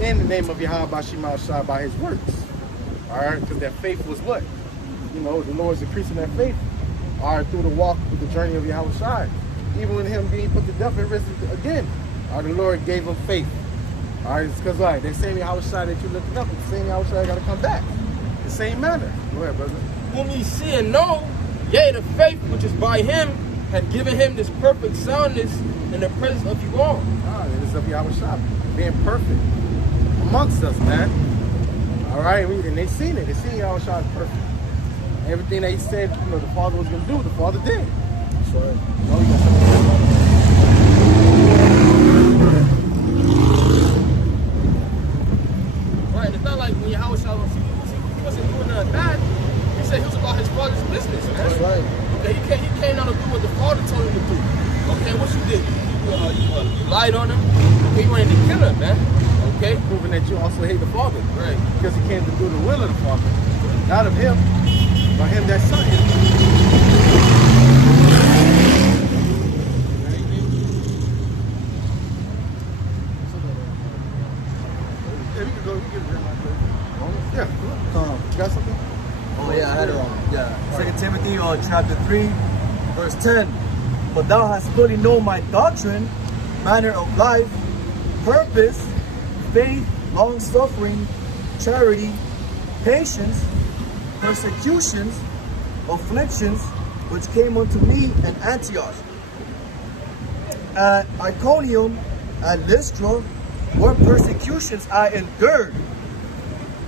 in the name of Yahweh Bashim Shai by his works. All right, because their faith was what? You know, the Lord's increasing their faith. All right, through the walk with the journey of Yahweh Shai. Even with him being put to death and risen again, the Lord gave them faith. All right, it's because like that same Yahweh Shai that you're looking up, the same Yahweh Shai got to come back. The same manner. Go ahead, brother. Whom ye see and know, yea, the faith which is by him had given him this perfect soundness in the presence of you all. It is of Yahweh Shai being perfect amongst us, man. All right, and they seen it. They seen Yahweh Shai is perfect. Everything they said, you know, the Father was going to do, the Father did. That's right. Oh, you got something to say about that? Right, and it's not like when Yahushua he wasn't doing nothing bad. He said he was about his Father's business, man. That's right. Okay, he came down to do what the Father told him to do. Okay, what you did? You lied on him. Okay, you wanted to kill him, man. Okay? Proving that you also hate the Father. Right. Because he came to do the will of the Father. Not of him, but him that sent him. Yeah, we can go. We can get it. Yeah. You got something? Oh yeah, I had it wrong. Yeah. 2 Timothy chapter 3, verse 10. But thou hast fully known my doctrine, manner of life, purpose, faith, long suffering, charity, patience, persecutions, afflictions, which came unto me in Antioch, at Iconium, at Lystra, were persecutions I endured.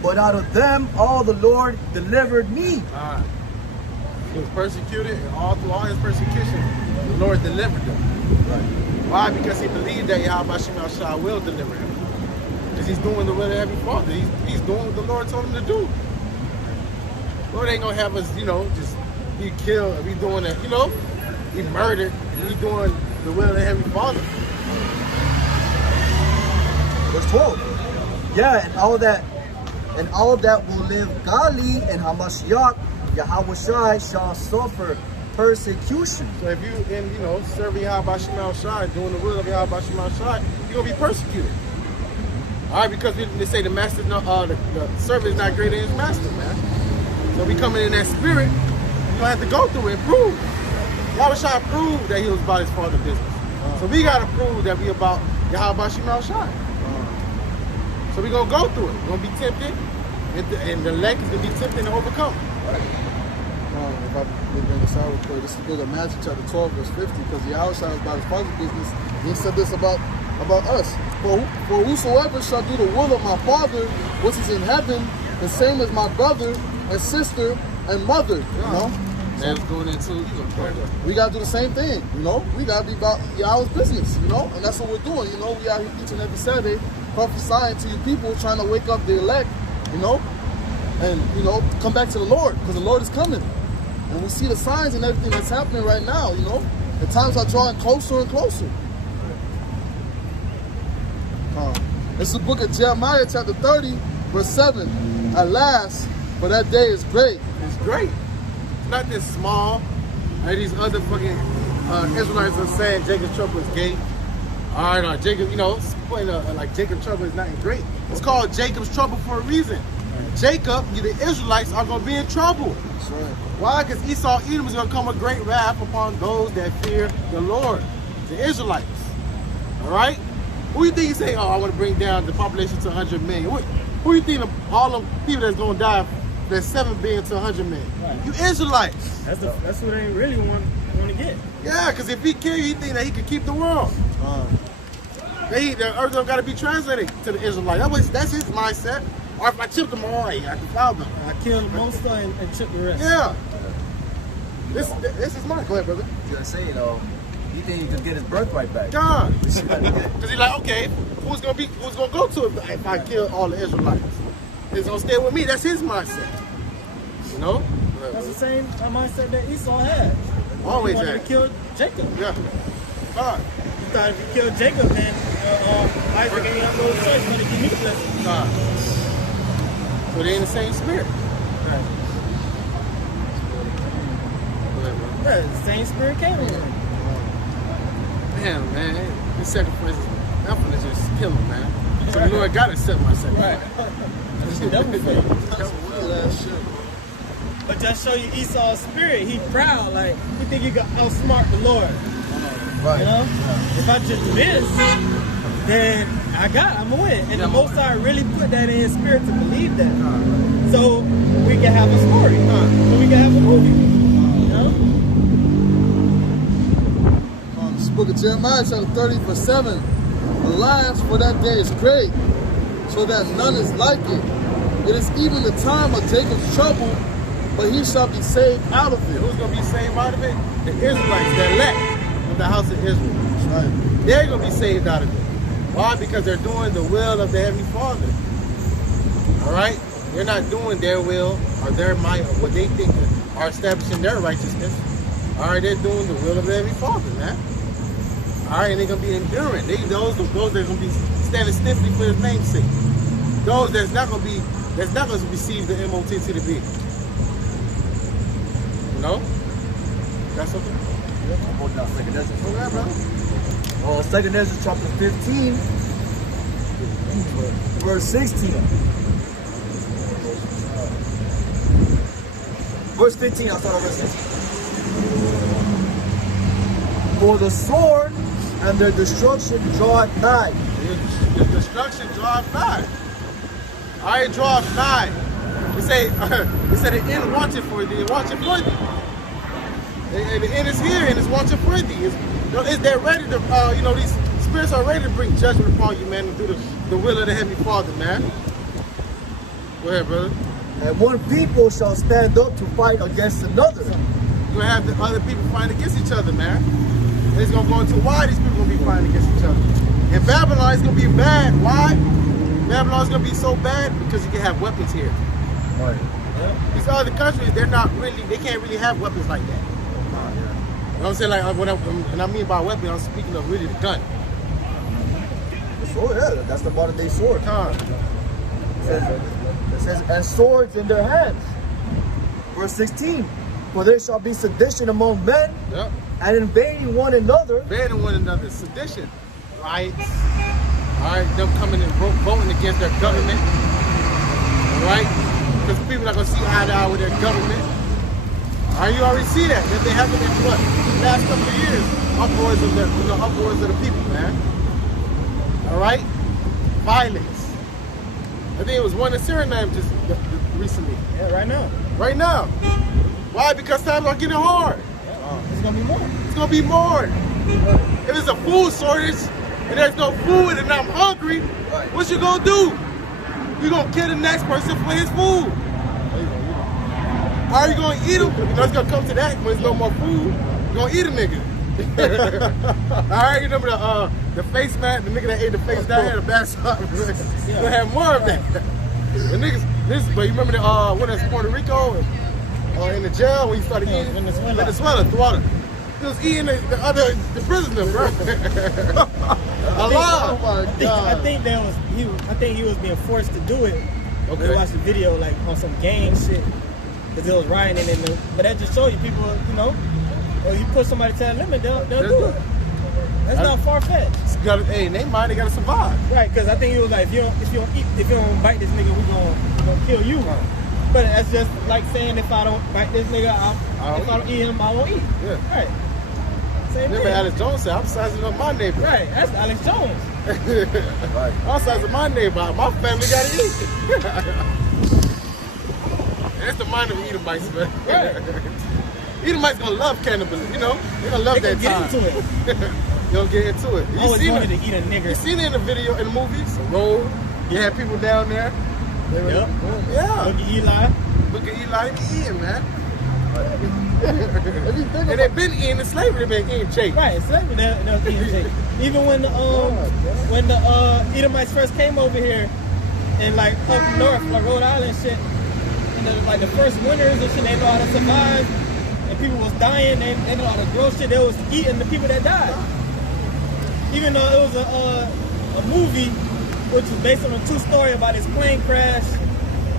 But out of them all the Lord delivered me. He was persecuted, and all through all his persecution, the Lord delivered him. Right. Why? Because he believed that Yahweh Shema Shai will deliver him. Because he's doing the will of every Father. He's doing what the Lord told him to do. Lord ain't gonna have us, you know, just be killed, be doing it, you know, be murdered, be doing the will of every Father. Verse 12. Yeah, and all that will live godly in Hamashiach, Yahweh Shai shall suffer persecution. So if you in, you know, serving Yahweh Shema Shai, doing the will of Yahweh Shema Shai, you're gonna be persecuted. All right, because they say the master, the servant is not greater than his master, man. So we coming in that spirit, you're gonna have to go through it and prove. Yahweh Shai proved that he was about his Father's business. So we gotta prove that we about Yahweh Shema Shai. So we're gonna go through it. We're gonna be tempted, and the elect is gonna be tempted to overcome. If I bring this out real quick, this is the book of Matthew chapter 12, verse 50, because Yahweh is about his Father's business. He said this about us. For whosoever shall do the will of my Father, which is in heaven, the same as my brother and sister and mother, you know? That's going into, We gotta do the same thing, you know? We gotta be about Yahweh's business, you know? And that's what we're doing, you know? We out here each and every Saturday prophesying to you people, trying to wake up the elect, you know? and come back to the Lord, because the Lord is coming. And we see the signs and everything that's happening right now, The times are drawing closer and closer. It's the book of Jeremiah, chapter 30, verse 7. At last, for that day is great. It's great. It's not this small. Like these other fucking Israelites are saying Jacob's trouble is gay. All right, Jacob, like Jacob's trouble is not great. It's called Jacob's trouble for a reason. Jacob, the Israelites are going to be in trouble. That's right. Why? Because Esau, Edom is going to come a great wrath upon those that fear the Lord, the Israelites. All right? Who do you think you say, oh, I want to bring down the population to 100 million? Who do you think of all the people that's going to die, that's 7 billion to 100 million? Right. You Israelites. That's what they really want to get. Yeah, because if he kill you, he think that he could keep the world. The earth don't got to be translated to the Israelites. That's his mindset. Or if I chip them all, I can file them. I kill most of them and chip the rest. Yeah. This is mine. Go ahead, brother. You gotta say, you think he could get his birthright back? God. Because he's like, okay, who's gonna go to it if I kill all the Israelites? It's gonna stay with me. That's his mindset. That's the same mindset that Esau had. Always he wanted had. to kill Jacob. Yeah. God. He thought if he killed Jacob, then Isaac ain't have no choice but to give me the blessing. God. So they in the same spirit. Right. Yeah, the same spirit came in him. Damn, man. This sacrifice is nothing to just kill him, man. So the Lord got to accept my sacrifice. Right. Double faith. But just show you Esau's spirit. He proud, like he think he can outsmart the Lord. Right. If I just miss, then I'm gonna win. And the Most High really put that in his spirit to believe that. So we can have a story. So we can have a movie. This book of Jeremiah, chapter 30, verse 7. Alas, for that day is great, so that none is like it. It is even the time of Jacob's trouble, but he shall be saved out of it. Who's going to be saved out of it? The Israelites, the elect of the house of Israel. That's right. They're going to be saved out of it. Why? Because they're doing the will of the Heavenly Father. All right? They're not doing their will or their might or what they think are establishing their righteousness. All right? They're doing the will of the Heavenly Father, man. All right? And they're going to be enduring. Those that are going to be standing stiffly for his name's sake. Those that's not going to receive the MOT to the B. No? Got something? I'm holding out 2nd Ezra. Go ahead, brother. 2nd Ezra chapter 15, verse 16. Verse 15, I'll start on verse 16. For the sword and their destruction draweth nigh. The destruction draweth nigh. I draweth nigh. He said the end watching for thee, watching for thee. And the end is here and it's watching for thee. They're ready to, these spirits are ready to bring judgment upon you, man, and do the will of the Heavenly Father, man. Go ahead, brother. And one people shall stand up to fight against another. You're going to have the other people fighting against each other, man. It's going to go into why these people going to be fighting against each other. And Babylon is going to be bad. Why? Babylon is going to be so bad because you can have weapons here. Right. These other countries, they can't really have weapons like that. You know what I'm saying? Like, when I mean by weapon, I'm speaking of really the gun. The sword, yeah, that's the modern day sword. It says, and swords in their hands. Verse 16, for there shall be sedition among men, Yep. and invading one another. Invading one another, sedition, riots. All right, them coming and voting against their government. All right, because people are gonna see eye to eye with their government. All right, you already see that they happen in what? The last couple of years, uproars of the people, man. All right, violence. I think it was one in Suriname just recently. Yeah, right now. Right now. Why? Because times are getting hard. It's gonna be more. It's gonna be more. If there's a food shortage and there's no food and I'm hungry, what you gonna do? You gonna kill the next person for his food. How are you gonna eat him? You know it's gonna come to that when there's no more food. You're gonna eat a nigga. Alright, you remember the face man, the nigga that ate the face down here, the bad spot. You're gonna have more of that. The niggas, But you remember the when it's Puerto Rico in the jail when he started eating Venezuela throughout it. He was eating the prisoner, bro. Alive. Oh my God. I think he was being forced to do it. Okay. We watched the video like on some gang shit because it was rioting in the. But that just show you people, you know, or you put somebody to that limit, they'll do it. That's not far fetched. Hey, in their mind, they gotta survive. Right, because I think he was like, if you don't bite this nigga, we gonna kill you. But that's just like saying if I don't bite this nigga, if I don't eat him, I won't eat. Yeah. Right. Same Remember thing. Alex Jones said, I'm sizing up my neighbor. Right, that's Alex Jones. Right. I'm sizing my neighbor. My family gotta eat. That's the mind of Edomites, man. Right. Edomites gonna love cannibalism, you know? They're gonna love They that can time. get into it. They're gonna get into it. I always wanted to eat a nigger. You seen it in the video, in the movies? The road. You had people down there. Yep. Yeah. Look at Eli. Look at Eli, he be eating, man. If you think And about they've been eating in slavery, they've been eating Jake. Right, slavery. That was eating shit. Even when the Edomites first came over here, and like up north, like Rhode Island shit, and then, like the first winters and shit, they know how to survive. And people was dying, they know how to grow shit. They was eating the people that died. Even though it was a movie, which was based on a true story about this plane crash,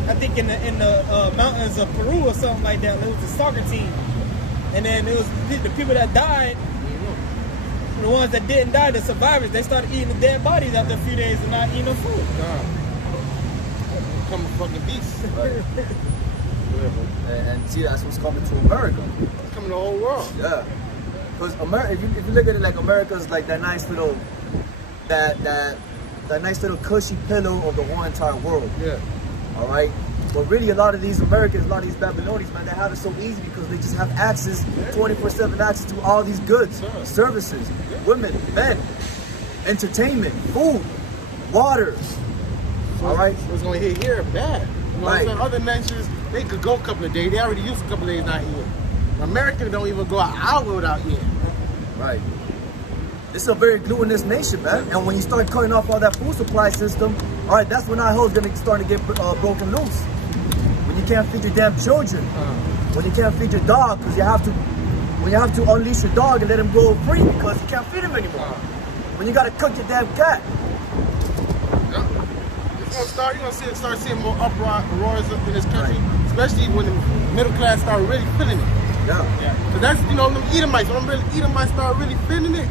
I think in the mountains of Peru or something like that. It was a soccer team, and then it was the people that died. The ones that didn't die, the survivors, they started eating the dead bodies after a few days and not eating no food. Become a fucking beast. And see, that's what's coming to America. Coming to the whole world. Yeah. Because if you look at it like America's like that nice little, that nice little cushy pillow of the whole entire world. Yeah. All right. But really, a lot of these Americans, a lot of these Babylonians, man, they have it so easy because they just have access, 24/7 access to all these goods, services, women, men, entertainment, food, water. All right. What's going to hit here bad. You know what I'm saying? Other nations, they could go a couple of days. They already used a couple of days not eating. America don't even go an hour without eating. Right. This is a very gluttonous nation, man. And when you start cutting off all that food supply system, all right, that's when our hoes gonna start to get broken loose. When you can't feed your damn children, when you can't feed your dog, because when you have to unleash your dog and let him go free because you can't feed him anymore. When you gotta cook your damn cat. You're gonna start seeing more uproars in this country, especially when the middle class start really feeling it. Yeah. Cause that's, you know, them Edomites, when them Edomites start really feeling it,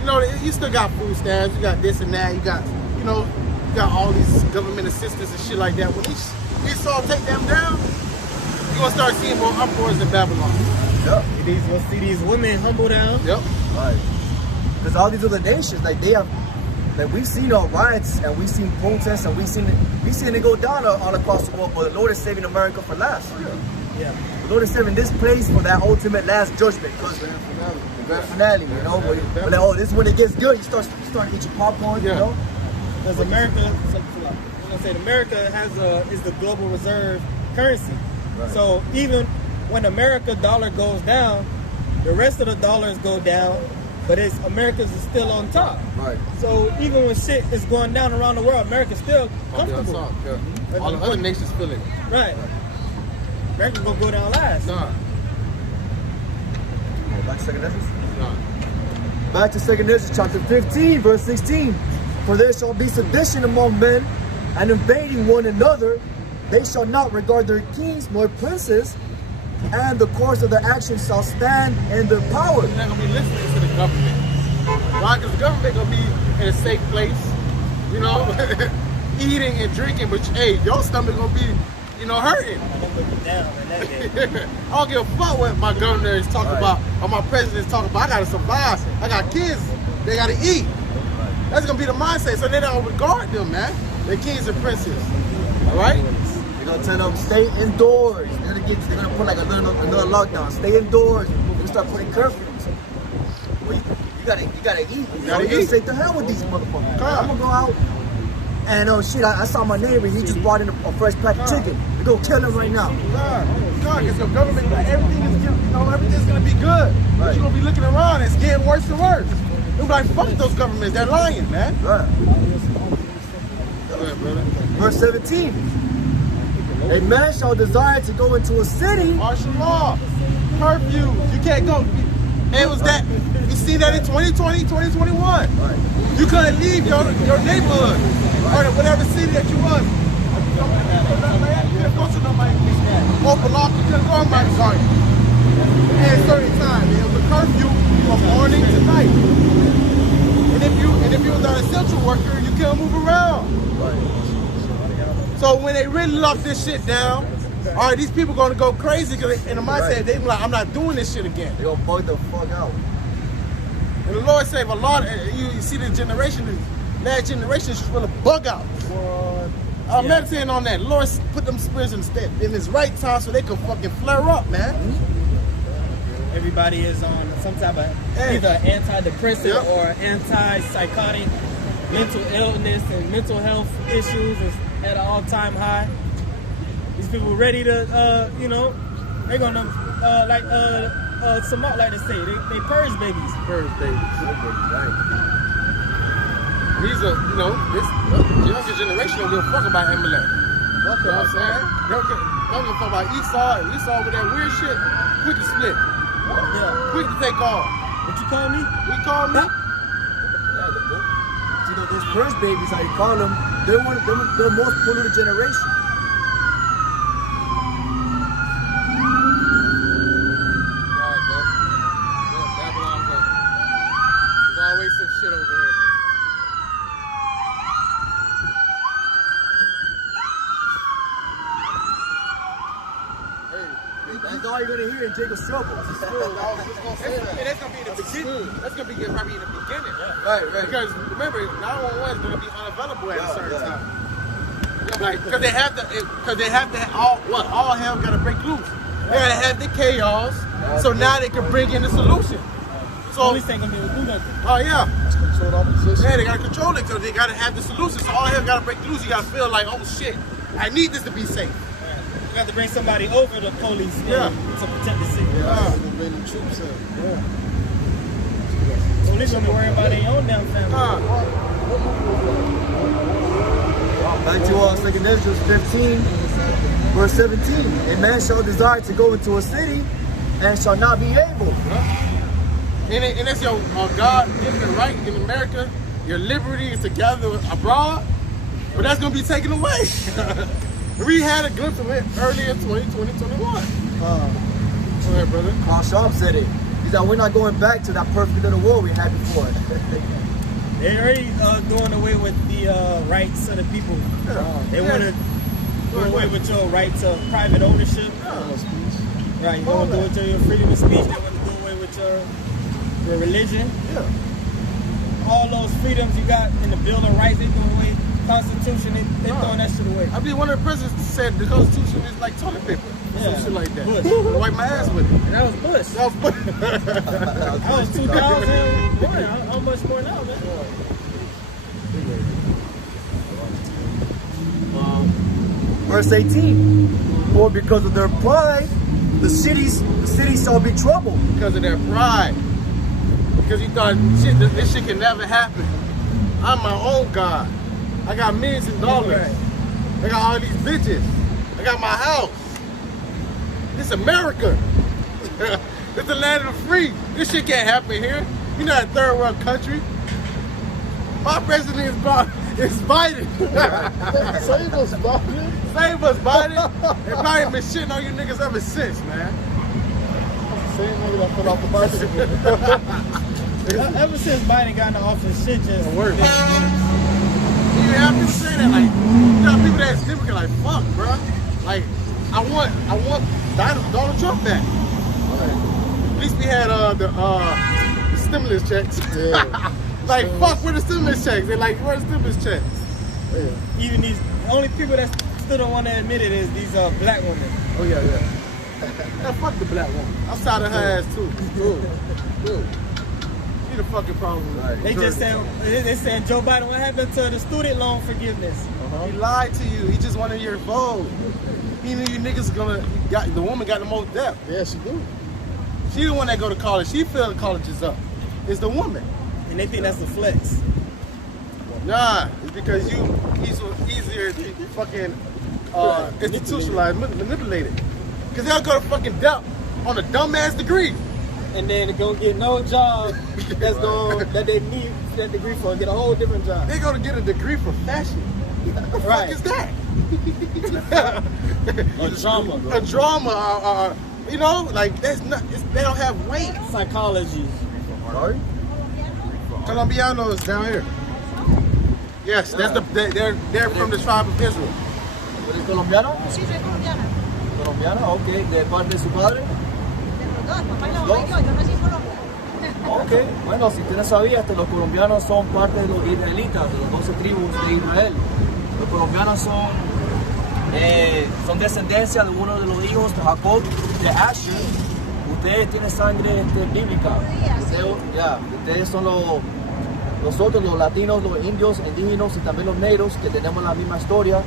you know, you still got food stamps, you got this and that, you got, you know, you got all these government assistance and shit like that. When Esau take them down, you're gonna start seeing more uproars in Babylon. Yep. You'll see these women humble down. Yep. Right. Because all these other nations, like they have, like we've seen riots and we've seen protests and we've seen it go down all across the world. But the Lord is saving America for last. Yeah. The Lord is saving this place for that ultimate last judgment. Because the grand finale, you know. But like, oh, this is when it gets good. You start to eat your popcorn, you know. Because America, is the global reserve currency. Right. So even when America dollar goes down, the rest of the dollars go down, but America's is still on top. Right. So even when shit is going down around the world, America's still comfortable. Yeah. All the other nations feel it. Right. America's gonna go down last. Nah. Back to 2nd Ezra. Nah. Back to 2nd Ezra, chapter 15, verse 16. For there shall be sedition among men, and invading one another. They shall not regard their kings nor princes, and the course of their actions shall stand in their power. They're not gonna be listening to the government. Why? Because the government gonna be in a safe place, you know, eating and drinking, but hey, your stomach gonna be, you know, hurting. I don't give a fuck what my governor is talking about or my president is talking about. I gotta survive. I got kids. They gotta eat. That's gonna be the mindset. So they don't regard them, man. They're kings and princes. All right. They're gonna tell them stay indoors. They're gonna put like another lockdown. Stay indoors. They're gonna start putting curfews. Well, you gotta eat. You gotta eat. Say to hell with these motherfuckers. I'm gonna go out and oh shit, I saw my neighbor. He just brought in a fresh pack of chicken. We're gonna kill him right now. God, because the government, everything's gonna be good. Right. But you're gonna be looking around, it's getting worse and worse. They're like, fuck those governments, they're lying, man. Right. Go ahead, brother. Verse 17. A man shall desire to go into a city. Martial law, curfew. You can't go. It was that. You see that in 2020, 2021. Right. You couldn't leave your neighborhood or whatever city that you was. You couldn't go to nobody. Open lock, you couldn't go on my sorry. At a certain time, it was a curfew from morning to night. And if you was an essential worker, you couldn't move around. So when they really lock this shit down, all right, these people gonna go crazy because in the mindset they be like, I'm not doing this shit again. They gonna bug the fuck out. And the Lord saved a lot. You see the generation, the last generation is full of bug outs. I'm meditating on that. The Lord put them spirits in this right time so they can fucking flare up, man. Everybody is on some type of either antidepressant or antipsychotic. Mental illness and mental health issues is at an all-time high. These people ready to, they're gonna some like they say, they purge babies. Purge babies. These are, this younger generation don't give a fuck about Amalek. You know what I'm saying? They don't give a fuck about Esau. And Esau with that weird shit, quick to split. Yeah. Quick to take off. What you call me? What you call me? See, those first babies, how you call them, they're the most polluted generation. Babylon go. There's always some shit over here. That's all you're gonna hear in Jacob's trouble. And that's gonna be in the beginning. That's gonna be probably in the beginning. Right. Because remember, 911 is gonna be unavailable at a certain time. Like, because they have to all hell gotta break loose. They gotta have the chaos, so now they can bring in the solution. So Police ain't gonna be able to do nothing. oh yeah. Controlled opposition. Yeah, they gotta control it, so they gotta have the solution. So all hell gotta break loose. You gotta feel like, oh shit, I need this to be safe. You got to bring somebody over the police to protect the city. Yeah, they're bringing troops in. Police gonna be worried about their own damn family. Back to 2 Ezra 15, verse 17. A man shall desire to go into a city and shall not be able. And that's your God given right in America. Your liberty is to gather abroad, but that's gonna be taken away. We had a glimpse of it earlier in 2020, 2021. Go ahead, brother. Carl Sharp said it. He said, we're not going back to that perfect little world we had before. They already doing away with the rights of the people. They want to do away with your right to private ownership. Right, you want to do it to your freedom of speech. They want to do away with your religion. All those freedoms you got in the Bill of Rights, they do away. Constitution, they throwing that shit away. I mean, one of the presidents said the Constitution is like toilet paper. Yeah. Some shit like that. Bush. Wipe my ass with it. And that was Bush. That was Bush. That was 2001. How much more now, man? Verse 18. For because of their pride, the cities shall be troubled. Because of their pride. Because he thought, shit, this shit can never happen. I'm my own God. I got millions of dollars. I got all these bitches. I got my house. This America. It's the land of the free. This shit can't happen here. You're not a third world country. My president is Biden. Save us, Biden. Save us, Biden. They probably been shitting on you niggas ever since, man. Same nigga that fell off the bicycle. Ever since Biden got in the office, shit just worse. You have people say that, like, you know, people that's different, like, fuck, bro. Like, I want Donald Trump back. At least we had the stimulus checks. Yeah. Like, fuck, where the stimulus checks? They're like, where the stimulus checks? Yeah. even these only people that still don't want to admit it is these black women. Oh yeah. Yeah, fuck the black woman. I'm side of her ass too. Dude. She the fucking problem. Right. They just said Joe Biden, what happened to the student loan forgiveness? He lied to you. He just wanted your vote. He knew you niggas the woman got the most debt. Yeah, she do. She the one that go to college. She filled college is up. It's the woman. And they think that's a flex. Nah, it's because he's easier to fucking institutionalized, manipulated. Because they'll go to fucking dump on a dumbass degree. And then they're gonna get no job that they need that degree for, and get a whole different job. They're going to get a degree for fashion. What the fuck is that? A drama, bro. A drama, you know, like that's not. They don't have weight. Psychology. Sorry? Colombianos down here. Yes, that's they're from the tribe of Israel. ¿Eres colombiano? Sí, soy colombiana. Colombiana, ok. ¿De parte de su padre? De los dos, papá y la mamá y yo nací en Colombia. Ok. Bueno, si tú no sabías, los colombianos son parte de los israelitas, de las 12 tribus de Israel. Los colombianos son descendencia de uno de los hijos de Jacob, de Asher. Ustedes tienen sangre bíblica. Ustedes son nosotros, los latinos, los indios, indígenas y también los negros, que tenemos la misma historia.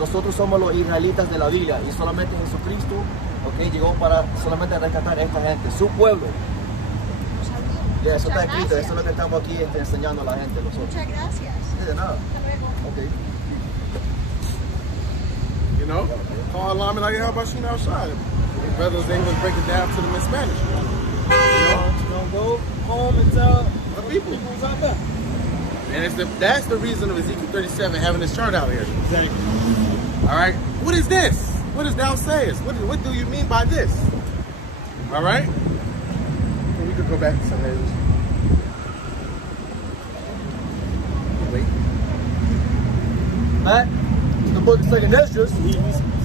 Nosotros somos los israelitas de la Biblia y solamente Jesucristo llegó para solamente rescatar a esta gente, su pueblo. Ya, eso está escrito, eso es lo que estamos aquí enseñando a la gente nosotros. Muchas gracias. Sí, de nada. Hasta luego. Okay. You know, call alarm like how about you outside? The brothers ain't gonna break it down to them in Spanish. You don't go home and tell The people. who's out there. And that's the reason of Ezekiel 37 having this chart out here. Exactly. All right. What is this? What does thou sayest? What do you mean by this? All right. And we could go back to some of those. Wait. Back to the book of 2nd Esdras. He's saying something.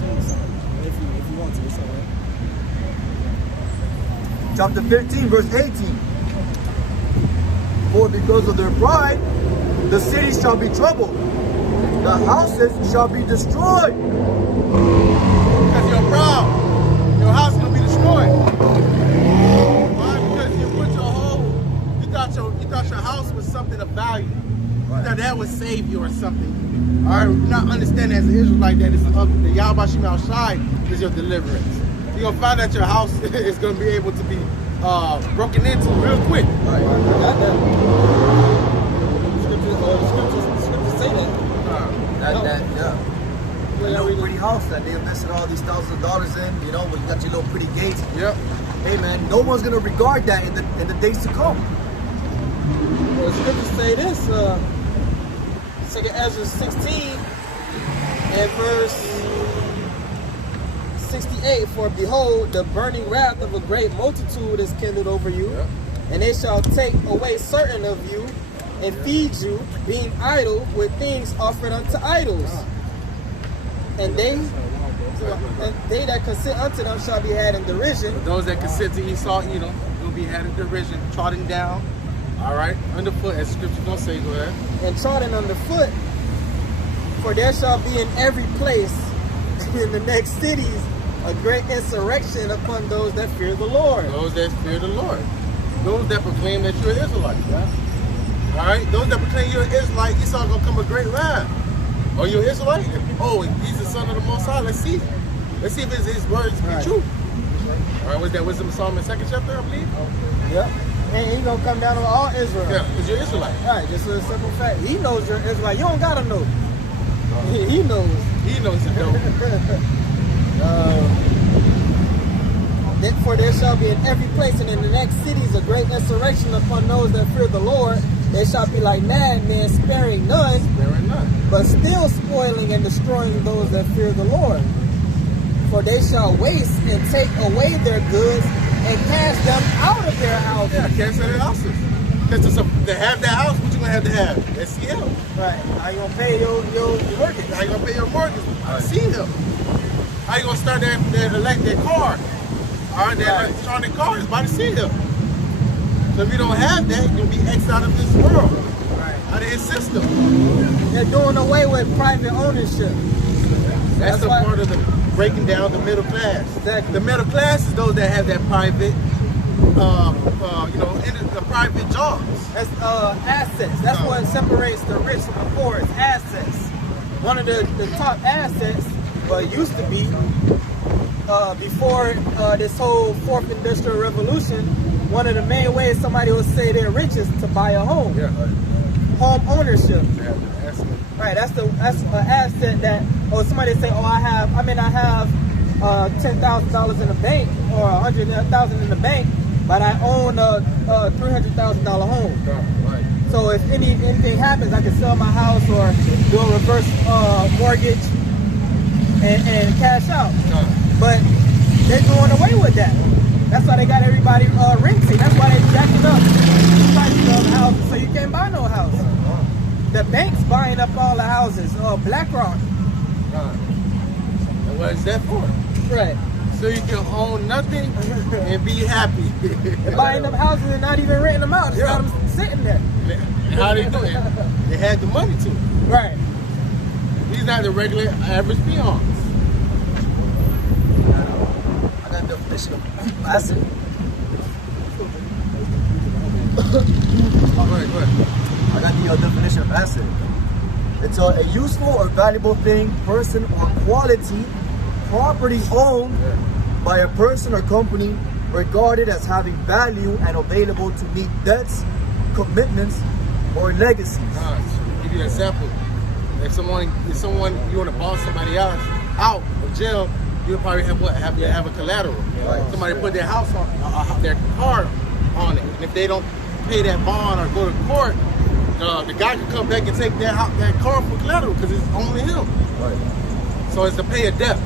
If you want to, it's all right. Chapter 15, verse 18. For because of their pride, the cities shall be troubled, the houses shall be destroyed. Because you're proud. Your house is gonna be destroyed. Why? Because you put you thought your house was something of value. You thought that would save you or something. All right, you're not understanding as an Israelite that it's of the Yahweh Shem Shai is your deliverance. You're gonna find that your house is gonna be able to be broken into real quick. Got that. Scriptures say that. A little pretty house that they invested all these thousands of dollars in, you know, when you got your little pretty gates. Yep. Hey man, no one's gonna regard that in the days to come. Well, scriptures say this, 2nd Ezra 16 and verse 68, for behold, the burning wrath of a great multitude is kindled over you, and they shall take away certain of you, and feed you, being idle, with things offered unto idols. And they that consent unto them shall be had in derision. Those that consent to Esau, Edom, will be had in derision, trodden down. All right, underfoot, as Scripture gonna say. Go ahead. And trodden underfoot, for there shall be in every place in the next cities a great insurrection upon those that fear the Lord. Those that fear the Lord. Those that proclaim that you're an Israelite. Yeah. All right, those that proclaim you're an Israelite, Esau gonna come a great wrath. Are you an Israelite? Oh, he's the son of the Most High. Let's see. Let's see if his words be true. All right, was that Wisdom of Solomon 2nd chapter, I believe? Yeah. And he's gonna come down on all Israel. Yeah, because you're Israelite. Right, just a simple fact. He knows you're Israelite. You don't gotta know. He knows. He knows it, though. For there shall be in every place and in the next cities a great insurrection upon those that fear the Lord. They shall be like madmen, sparing none, but still spoiling and destroying those that fear the Lord. For they shall waste and take away their goods and cast them out of their houses. Yeah, cast out of their houses. Because to have that house, what you gonna have to have? SCL. Right. How you gonna pay your mortgage? How you gonna pay your mortgage? CL. How you gonna start that car? All right, that electronic car is by the CL. So if you don't have that, you'll be X'd out of this world. Right. Out of his system. They're doing away with private ownership. That's a part of the breaking down the middle class. Exactly. The middle class is those that have that private, the private jobs. That's assets. That's what separates the rich from the poor. Is assets. One of the top assets, used to be before this whole fourth industrial revolution. One of the main ways somebody would say they're rich is to buy a home. Yeah. home ownership. Right, that's an asset that, somebody say, I may not have $10,000 in the bank or $100,000 in the bank, but I own a $300,000 home. Right. So if anything happens, I can sell my house or do a reverse mortgage and cash out. But they're going away with that. That's why they got everybody renting. That's why they're jacking up the prices of houses, so you can't buy no house. The bank's buying up all the houses. BlackRock. And what is that for? Right. So you can own nothing and be happy. They're buying up houses and not even renting them out. Just got them sitting there. And how they do it? They had the money to. Right. These not the regular average peons. I got the definition of asset. Go ahead. I got the definition of asset. It's a useful or valuable thing, person, or quality, property owned by a person or company regarded as having value and available to meet debts, commitments, or legacies. Give you an example. If someone you want to boss somebody else out of jail, you'll probably have a collateral. Right. Somebody put their house on their car on it, and if they don't pay that bond or go to court, the guy can come back and take that car for collateral because it's only him. Right. So it's to pay a debt.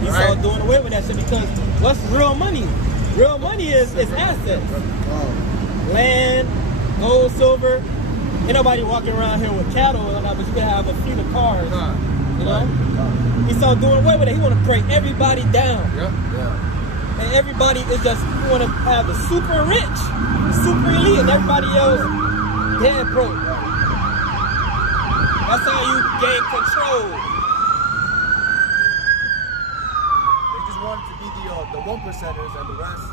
He's all doing away with that shit because what's real money? Real money is assets. Land, gold, silver. Ain't nobody walking around here with cattle, but you can have a fleet of cars. You know? He's all doing away with it. He want to break everybody down. And everybody is just, you want to have the super rich, super elite, and everybody else dead broke. That's how you gain control. They just wanted to be the 1%ers and the rest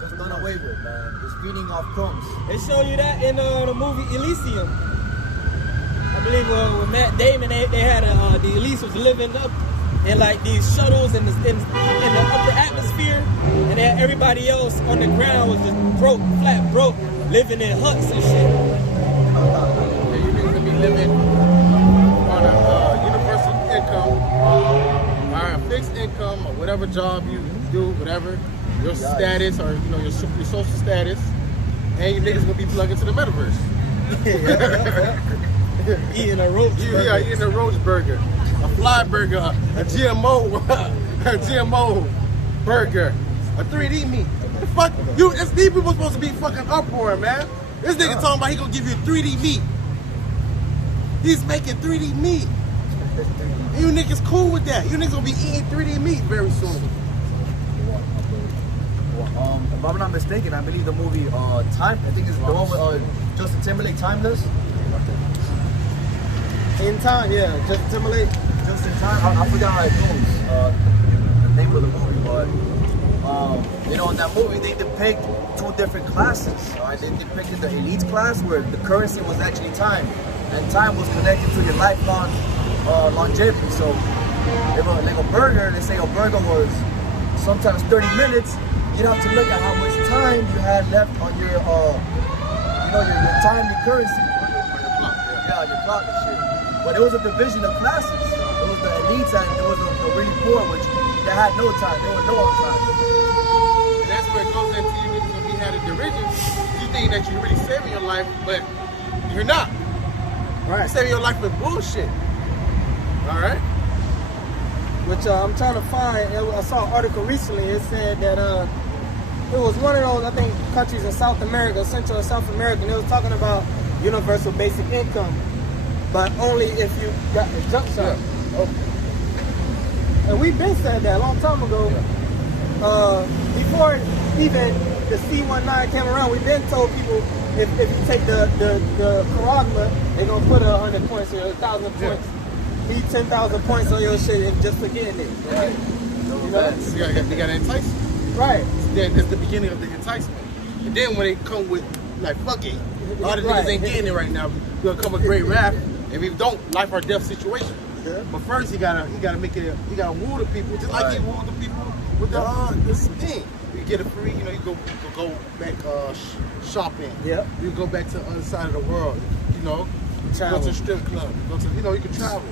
just done away with, man. Just feeding off crumbs. They show you that in the movie Elysium. I believe with Matt Damon, they had the elites was living up in like these shuttles in the upper atmosphere, and then everybody else on the ground was just flat broke, living in huts and shit. You need to be living on a universal income, or a fixed income, or whatever job you do, whatever your status or your social status, and you niggas gonna be plugged into the metaverse. Eating a roach burger. Yeah, eating a roach burger, a fly burger, a GMO, burger, a 3D meat. The fuck, these people supposed to be fucking uproar, man. This nigga talking about he gonna give you 3D meat. He's making 3D meat. And you niggas cool with that. You niggas gonna be eating 3D meat very soon. If I'm not mistaken, I believe the movie Time, I think it's the one with Justin Timberlake, Timeless. In Time, yeah, Justin Timberlake. Just in Time, I forgot how it goes, the name of the movie, but in that movie they depict two different classes. They depicted the elite class where the currency was actually time, and time was connected to your lifelong longevity. So if like a burger, they say a burger was sometimes 30 minutes, you'd have to look at how much time you had left on your your time, your currency, on your clock and shit. But it was a division of classes. It was the elites and it was the really poor, which they had no time. They were no on time. And that's where it goes into you niggas gonna be had a derision. You think that you're really saving your life, but you're not. Right. You're saving your life with bullshit. All right. Which I'm trying to find. I saw an article recently. It said that it was one of those, I think, countries in South America, Central and South America, and it was talking about universal basic income, but only if you got the jump shot. And we've been said that a long time ago. Before even the C-19 came around, we've been told people if you take the Karagma, they're gonna put 100 points or 1,000 points. Need 10,000 points on your shit and just forgetting it. Right. You gotta entice them. Right. That's the beginning of the enticement. And then when they come with like fuck it, all the niggas ain't getting it right now. We're gonna come with great rap. If we don't, life or death situation. Yeah. But first he gotta make it. He gotta woo the people, just like he wooed the people with this thing. get it free. You know, you go back shopping. Yep. You go back to the other side of the world. You know, Travel. go to a strip club. Go to, you know, you can travel.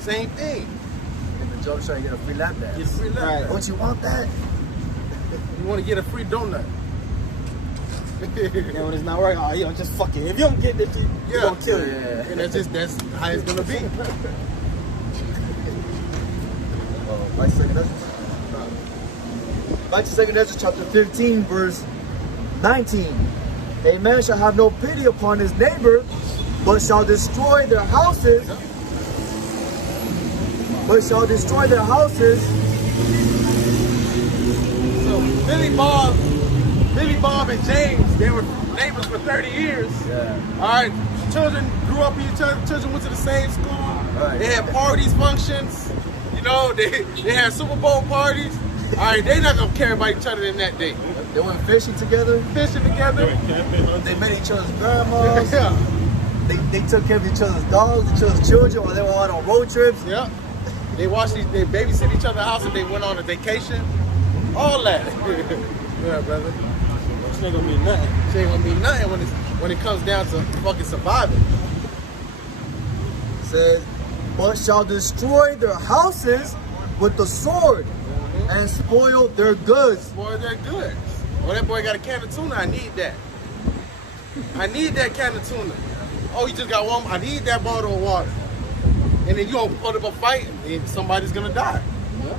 Same thing. In the jump shot, you get a free lap Get a dance. free lap Right. dance. Don't you want that? You want to get a free donut. And when it's not working, oh, yo, just fuck it. If you don't get this, you're Yeah. gonna kill you. Yeah. And that's how it's gonna be. Back to 2nd Ezra. Back to 2nd Ezra chapter 15, verse 19. A man shall have no pity upon his neighbor, but shall destroy their houses. But shall destroy their houses. So Billy Bob and James, they were neighbors for 30 years. Yeah. All right, children grew up with each other. Children went to the same school. Right. They had parties, functions. You know, they had Super Bowl parties. All right, they not gonna care about each other in that day. They went fishing together. Fishing together. They met each other's grandmas. Yeah, They took care of each other's dogs, each other's children while they were on road trips. yeah. They they babysit each other's house if they went on a vacation. All that. Yeah, brother. This ain't gonna be nothing. She ain't gonna be nothing when it comes down to fucking surviving. Says, but shall destroy their houses with the sword and spoil their goods. Boy, they're good. Well, that boy got a can of tuna. I need that. I need that can of tuna. Oh, you just got one. I need that bottle of water. And then you gonna put up a fight, and somebody's gonna die. Yeah.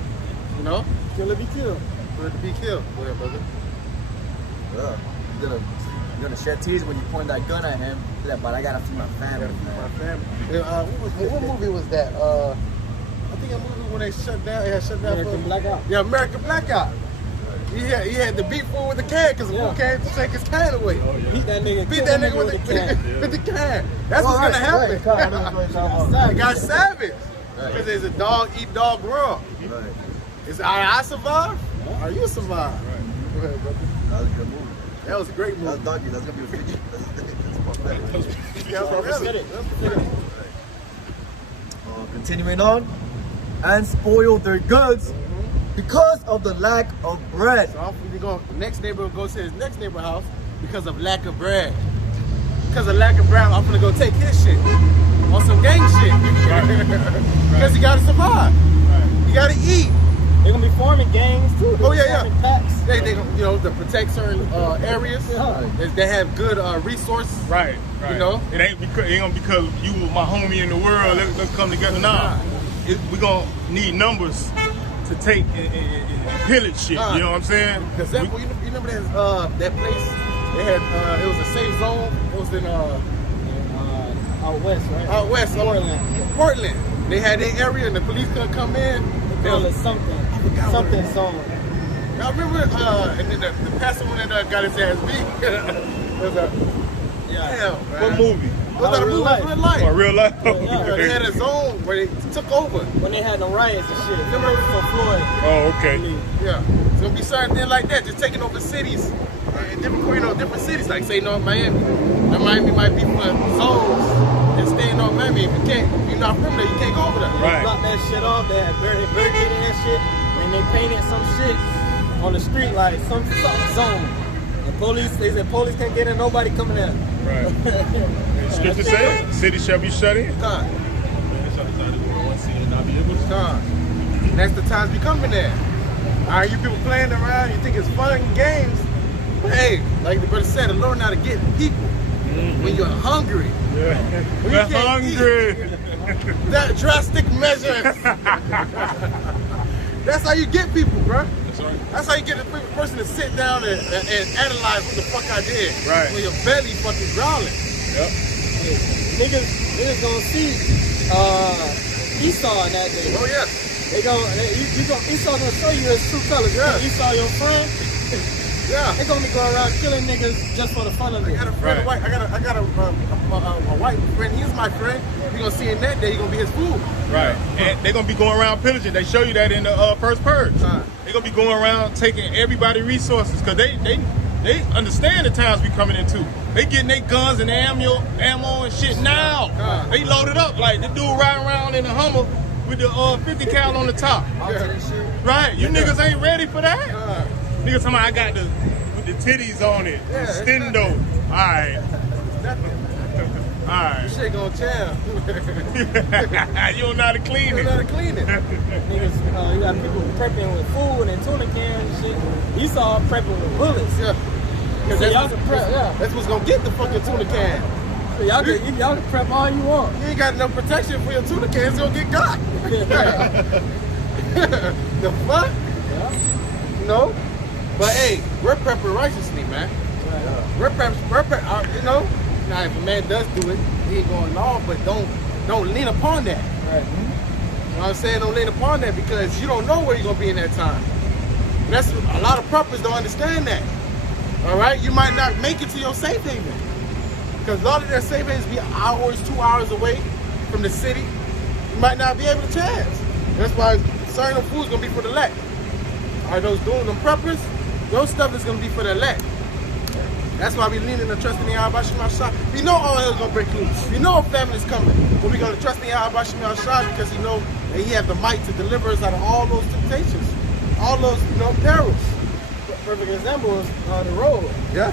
You know, Kill or be killed. for it to be killed. Whatever, brother. Yeah. You're gonna shed tears when you point that gun at him. He's like, but I gotta feed my family, My man. family. What movie was that? I think a movie when they shut down. They had shut down. American for- Blackout. Yeah, American Blackout. He had to beat fool with the can because the Yeah. fool can't take his can away. Beat that nigga. Beat kill that that nigga with the can. with the can. That's what's gonna happen. It got savage. Because it's a dog eat dog world. Right. It's I survive, or you survive. Go ahead, brother. That was a good movie. That was a great That's movie. doggy. That's gonna be a feature. That's Yeah, really. Continuing on, and spoil their goods because of the lack of bread. So off we go. Next neighbor will go to his next neighbor house because of lack of bread. Because of lack of bread, I'm gonna go take his shit on some gang shit. Because you gotta survive. You gotta eat. They're gonna be forming gangs too. They're Oh, yeah, forming packs. They you know, to protect certain areas. Yeah. They have good resources. Right. You know? It ain't gonna because you was my homie in the world. Let's come together now. We gonna need numbers to take and pillage shit. You know what I'm saying? Because that, you remember that place? They had it was a safe zone. It was in Out west, right? out west, Portland. Portland. They had their area and the police couldn't come in. They call it something. Something zone. I remember, and then the pastor went in there and got his ass beat. It was a, damn, man. What movie? Was that a Real movie? life. Real life. Oh, real life? Yeah. They had a zone where they took over. When they had the riots and shit. Remember for Floyd? Oh, okay. Yeah, it's gonna be certain things like that, just taking over cities, and different cities, like say North Miami. Now Miami might be for zones, and stay in North Miami. If you're not from there, you can't go over there. They Right. blocked that shit off. They had barricaded that shit, and they painted some shit on the street like some zone. The police, they said police can't get in, nobody coming in. Right. Scripture said, the city shall be shut in. Time. That's the times we coming there. All right, you people playing around, you think it's fun and games. But hey, like the brother said, the Lord know how to get people when you're hungry. Yeah. you We're can't hungry. That drastic measures. That's how you get people, bro. That's how you get a person to sit down and analyze what the fuck I did. Right. When your belly fucking growling. Yep. Niggas gonna see Esau in that day. Oh yeah. Esau gonna show you his true colors. Yeah. Esau your friend. Yeah. They gonna be going around killing niggas just for the fun of I it. got a friend, Right. I got a white friend. He's my friend. You gonna see him that day. He gonna be his fool. Right. And they're going to be going around pillaging. They show you that in the first purge. Right. They're going to be going around taking everybody's resources because they understand the times we coming into. They getting their guns and ammo and shit now. Right. They loaded up like the dude riding around in a Hummer with the 50 cal on the top. Yeah. Right. You niggas ain't ready for that. Nigga talking about I got the with the titties on it. Yeah, The Stendo. Alright. Nothing. Alright. This shit gonna jam. You don't know how to clean You it. know how to clean it. Niggas, you got people prepping with food and tuna cans and shit. Esau prepping with bullets. Yeah. So That's, y'all can prep, yeah. that's what's gonna get the fucking tuna can. So y'all can prep all you want. You ain't got enough protection for your tuna cans, you'll get got. The fuck? Yeah. No. But hey, we're prepping righteously, man. We're prepping, you know. Now if a man does do it, he ain't going off, but don't lean upon that. Right. You know what I'm saying? Don't lean upon that because you don't know where you're gonna be in that time. And that's a lot of preppers don't understand that. All right, you might not make it to your safe haven because a lot of their safe havens be hours, 2 hours away from the city. You might not be able to chance. That's why certain food is gonna be for the elect. All right, those doing them preppers, those stuff is gonna be for the elect. That's why we leaning and trusting in Yahweh Shem Shah. We know all hell's gonna break loose. We know a family's coming, but we're gonna trust in Yahweh Shem Shah because he know that he have the might to deliver us out of all those temptations, all those perils. Perfect example is the road. Yeah.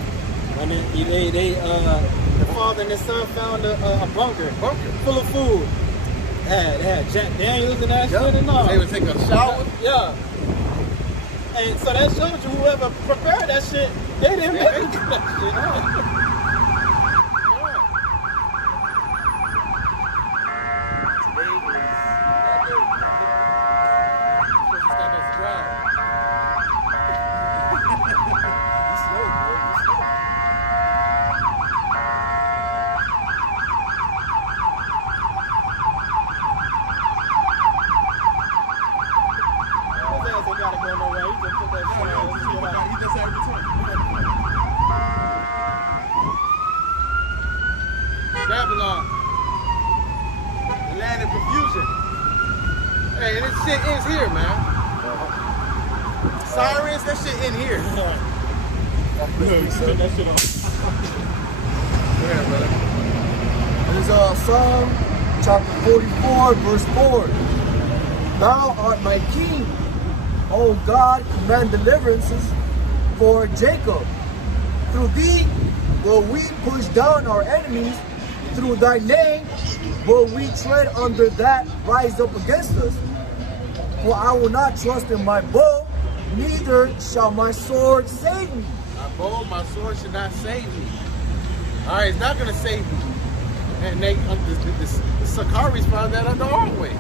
When the father and the son found a bunker full of food. They had Jack Daniels and that shit and all. They would take a shower. Yeah. And so that showed you whoever prepared that shit, they didn't make it do that shit. Babylon, the land of confusion. Hey, this shit ends here, man. Sirens, that shit in here. That shit on. Yeah, brother. This is Psalm chapter 44, verse 4. Thou art my king, O God, command deliverances for Jacob. Through thee will we push down our enemies. Through thy name will we tread under that rise up against us. For I will not trust in my bow, neither shall my sword save me. My bow, my sword should not save me. All right, it's not going to save me. And they, the Sakaris found that the hard way.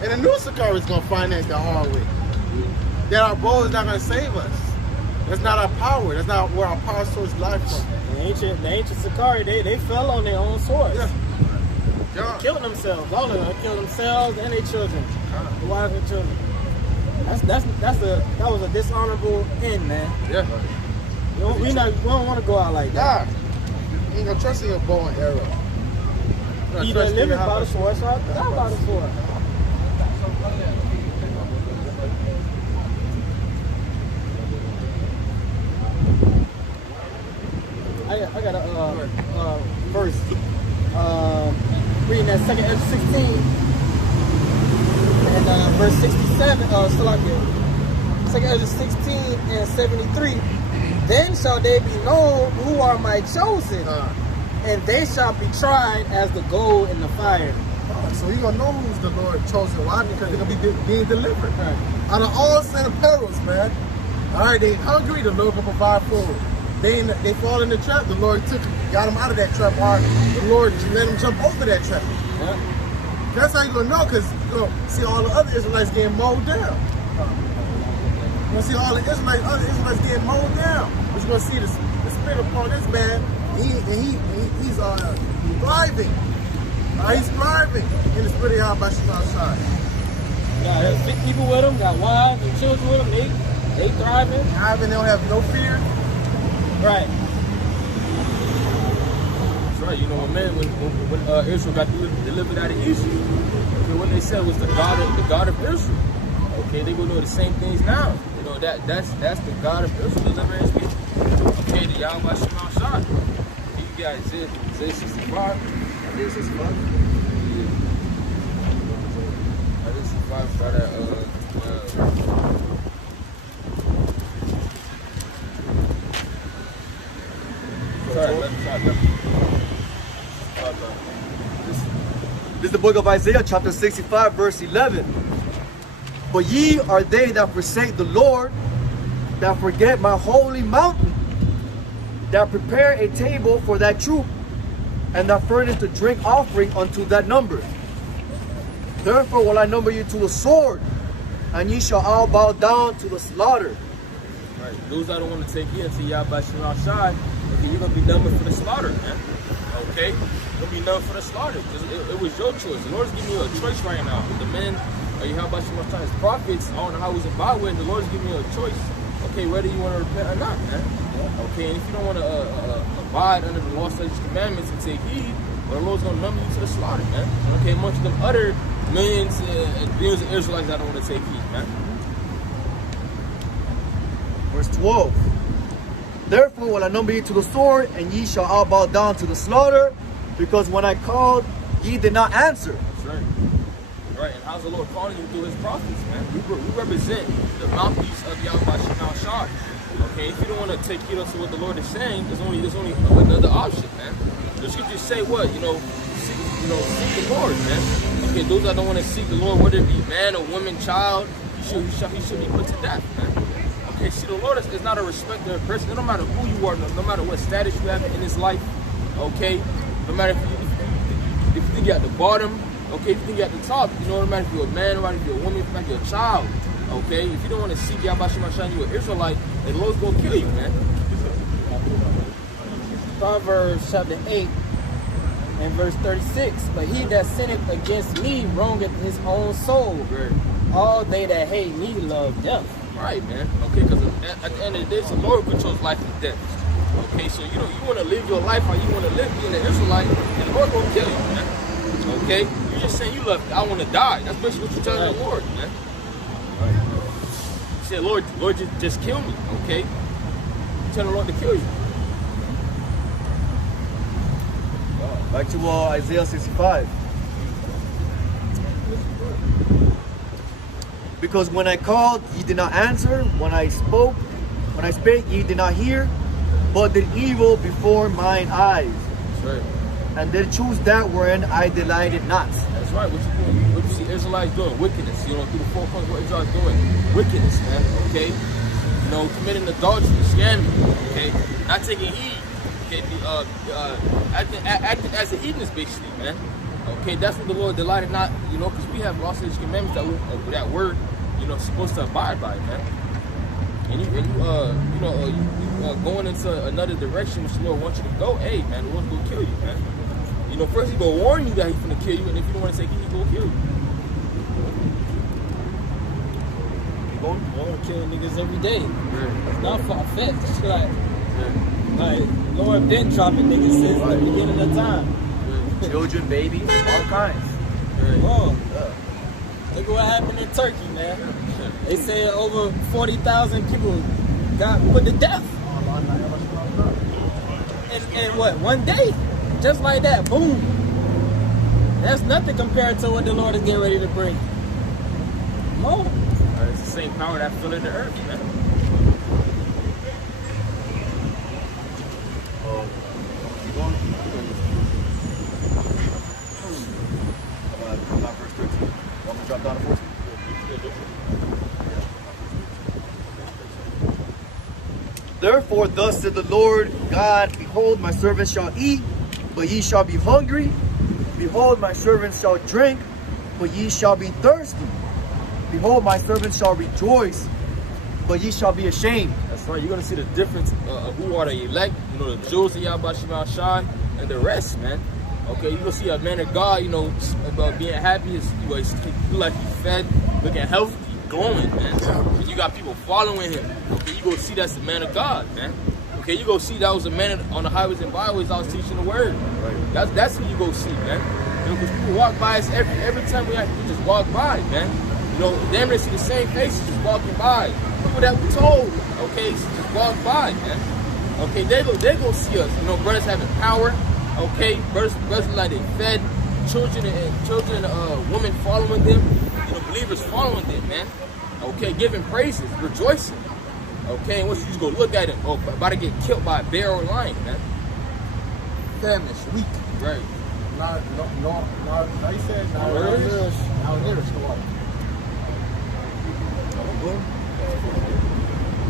And the new Sakaris going to find that the hard way. That our bow is not going to save us. That's not our power. That's not where our power source lies from. The ancient Sakari, they fell on their own swords. Yeah. They killed themselves. All of them killed themselves and their children. The wives and children. That was a dishonorable end, man. Yeah. We don't want to go out like that. God, you ain't gonna trust in your bow and arrow. You done live by the sword, so I die by the sword. I got a verse. Reading that second Ezra 16 and verse 67. Second Ezra 16 and 73. Then shall they be known who are my chosen, and they shall be tried as the gold in the fire. So you're gonna know who's the Lord chosen. Why? Because they're gonna be being delivered. Right. Out of all sin of perils, man. All right, they hungry, the Lord will provide food. They fall in the trap, the Lord got them out of that trap, or the Lord let them jump over that trap. Yeah. That's how you're gonna know, because you're gonna see all the other Israelites getting mowed down. You're gonna see all the other Israelites getting mowed down. But you're gonna see the spirit upon this man, he's thriving. He's thriving in the spirit of Yahweh outside. Got sick people with them, got wives and children with them, they thriving. Thriving, they don't have no fear. Right. That's right. You know, man, when Israel got delivered out of Egypt, okay, what they said was the God of Israel. Okay, they gonna know the same things now. You know, that's the God of Israel delivering his people. Okay, the Yahweh Shema Shah. You got Isaiah 65. Isaiah 65. Isaiah 65 by that This is the book of Isaiah, chapter 65, verse 11. But ye are they that forsake the Lord, that forget my holy mountain, that prepare a table for that troop, and that furnish the drink offering unto that number. Therefore will I number you to the sword, and ye shall all bow down to the slaughter. Right. Those that don't want to take you into Yahweh Shema Shai, okay, you're going to be numbered for the slaughter, man. Okay? You're going to be numbered for the slaughter. It was your choice. The Lord's giving you a choice right now. The men, Yahweh Shema Shai's prophets, I don't know how he's about with, the Lord's giving you a choice. Okay, whether you want to repent or not, man. Okay, and if you don't want to abide under the law, statutes, commandments, and take heed, well, the Lord's going to number you to the slaughter, man. Okay, amongst them other millions and billions of Israelites that don't want to take heed, man. Verse 12. Therefore will I number you to the sword, and ye shall all bow down to the slaughter, because when I called, ye did not answer. That's right. Right, and how's the Lord calling you through his prophets, man? We represent the mouthpiece of Yahweh Shema Shai. Okay, if you don't want to take heed to what the Lord is saying, there's only another option, man. The scriptures say what? Seek the Lord, man. Okay, those that don't want to seek the Lord, whether it be man or woman, child, he should be put to death, man. Okay, see, the Lord is not a respecter of person. No matter who you are, no matter what status you have in this life, okay, no matter if you think you're at the bottom, okay, if you think you're at the top, no matter if you're a man, no matter if you're a woman, no matter if you're a child, okay, if you don't want to seek Yahweh Shema Shai, you're an Israelite, then the Lord's going to kill you, man. Proverbs chapter 8 and verse 36. But he that sinneth against me wrongeth his own soul. Right. All they that hate me love death. Right, man. Okay, because at the end of the day, it's the Lord who controls life and death. Okay, so you want to live your life how you want to live, being an Israelite, and the Lord gonna kill you, man. Okay, you're just saying I want to die. That's basically what you're telling the Lord, man. Right. You say, Lord, just kill me. Okay, you tell the Lord to kill you. Back to Isaiah 65. Because when I called, ye did not answer. When I spake, ye did not hear, but did evil before mine eyes. That's right. And did choose that wherein I delighted not. That's right. What you doing? What you see Israelites doing? Wickedness. Through the 4 points, what Israelites doing? Wickedness, man. Okay. Committing adultery, scamming. Okay. Not taking heed. Okay. Acting as a heathenist, basically, man. Okay. That's what the Lord delighted not. Because we have lost His commandments that we're supposed to abide by, man. And you going into another direction which the Lord wants you to go. Hey, man, the Lord's gonna kill you, man. First He's gonna warn you that He's gonna kill you, and if you don't want to take it, He's gonna kill you. The Lord killing niggas every day. Yeah. It's not far-fetched. Like the Lord been dropping niggas since the beginning of time. Yeah. Children, babies, all kinds. Bro, look at what happened in Turkey, man. They said over 40,000 people got put to death. In what, one day? Just like that, boom. That's nothing compared to what the Lord is getting ready to bring. No. It's the same power that filled the earth, man. Keep going. Not verse 13. I'm going to drop down to 14. Therefore, thus said the Lord God, behold, my servants shall eat, but ye shall be hungry. Behold, my servants shall drink, but ye shall be thirsty. Behold, my servants shall rejoice, but ye shall be ashamed. That's right. You're going to see the difference of who are the elect, the Jews of Yahweh Shema Shai, and the rest, man. Okay, you're going to see a man of God, about being happy. He like he's fed, looking healthy, glowing, man. And you got people following him. Okay, you go see that's the man of God, man. Okay, you go see that was a man on the highways and byways I was teaching the word. Right. That's who you go see, man. Because people walk by us every time we just walk by, man. Damn near see the same faces just walking by. People that we told, okay, just walk by, man. Okay, they go see us. Brothers having power. Okay, brothers like they fed, children and women following them. Believers following them, man. Okay, giving praises, rejoicing. Okay, and once you just go look at him, about to get killed by a bear or a lion, man. famished, weak. Right. Not, how you said? Malnourished.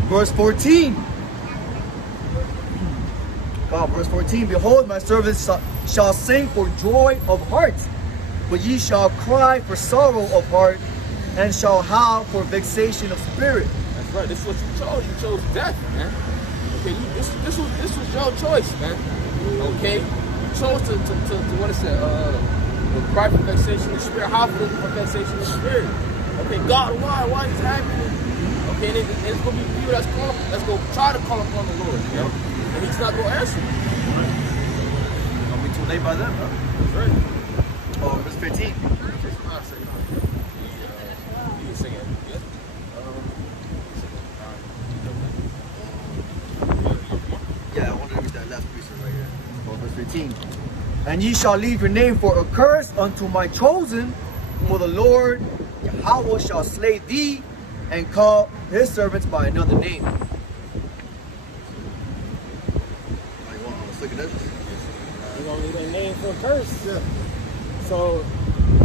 Verse 14. Verse 14. Behold, my servants shall sing for joy of heart, but ye shall cry for sorrow of heart, and shall howl for vexation of spirit. That's right. This is what you chose. You chose death, man. Okay, this was your choice, man. Okay, you chose to what is it? Cry for vexation of spirit, howl for vexation of spirit. Okay, God, why is this happening? Okay, and it's gonna be people that's gonna try to call upon the Lord, you know? And He's not gonna answer. Don't be too late by then, bro. That's right. Oh, verse 15. You can sing it. Yeah. Yeah, I want to read that last piece right here. Oh, verse 15. And ye shall leave your name for a curse unto my chosen, for the Lord Yahweh shall slay thee, and call his servants by another name. Let's look at this. You're gonna leave their name for a curse. Yeah. So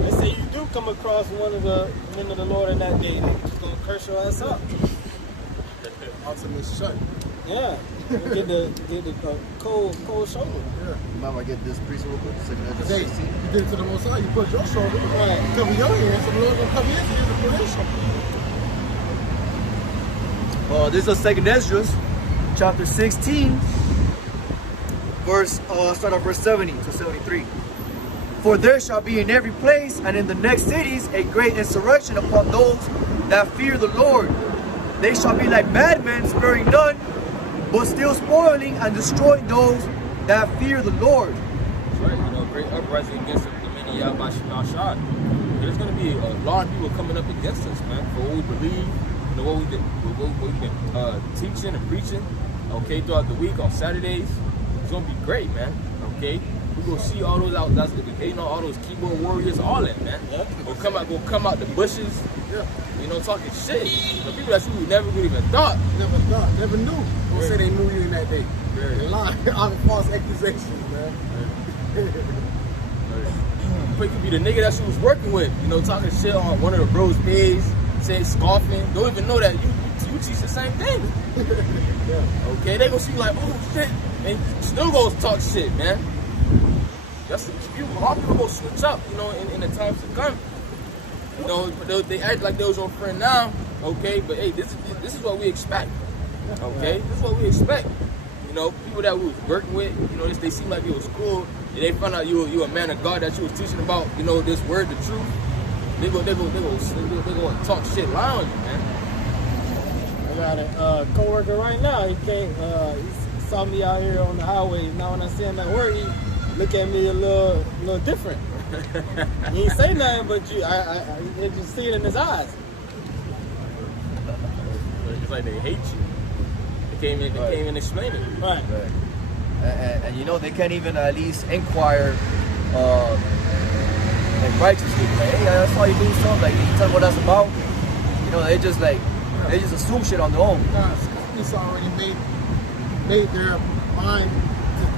let's say you do come across one of the men of the Lord in that day, they're just gonna curse your ass up. Ultimate shut. Yeah. Get the cold shoulder. Yeah. You mind if I get this priest real quick? Second Ezra Hey, 16. you did it to the Most High. You put your shoulder. Right. Cover your hands. So the Lord gonna cover your hands and put his shoulder. This is 2nd Ezra, chapter 16, start off verse 70 to 73. For there shall be in every place and in the next cities a great insurrection upon those that fear the Lord. They shall be like madmen, sparing none, but still spoiling and destroying those that fear the Lord. That's right. You know, great uprising against the men of Yahweh Shad. There's going to be a lot of people coming up against us, man, for what we believe, you know, what we've been teaching and preaching, okay, throughout the week on Saturdays. It's going to be great, man, okay? We're going to see all those out, you know, all those keyboard warriors, all that, man. Yep. We'll come out the bushes, Yeah. you know, talking shit. The people that you never would even thought. Never thought. Never knew. Don't say they knew you in that day. Right. They lied on false accusations, man. But it could be the nigga that she was working with, you know, talking shit on one of the bros' page, saying scoffing, don't even know that you teach the same thing. Yeah. Okay, they gonna see like, oh shit, and still gonna talk shit, man. That's a lot of people gonna switch up, you know, in the times to come. You know, but they act like they was your friend now, okay, but hey, this is what we expect. Okay, this is what we expect. You know, people that we was working with, you know, they seem like it was cool. And they found out you a man of God that you was teaching about, you know, this word, the truth. They go talk shit lie on you, man. I got a coworker right now. He saw me out here on the highway. Now when I see him at work, he look at me a little different. He ain't say nothing, but I just see it in his eyes. It's like they hate you. They can't even explain it. Right. And you know, they can't even at least inquire like righteously. Like, hey, I saw you do something. Like, can you tell me what that's about? You know, they just assume shit on their own. It's already made their mind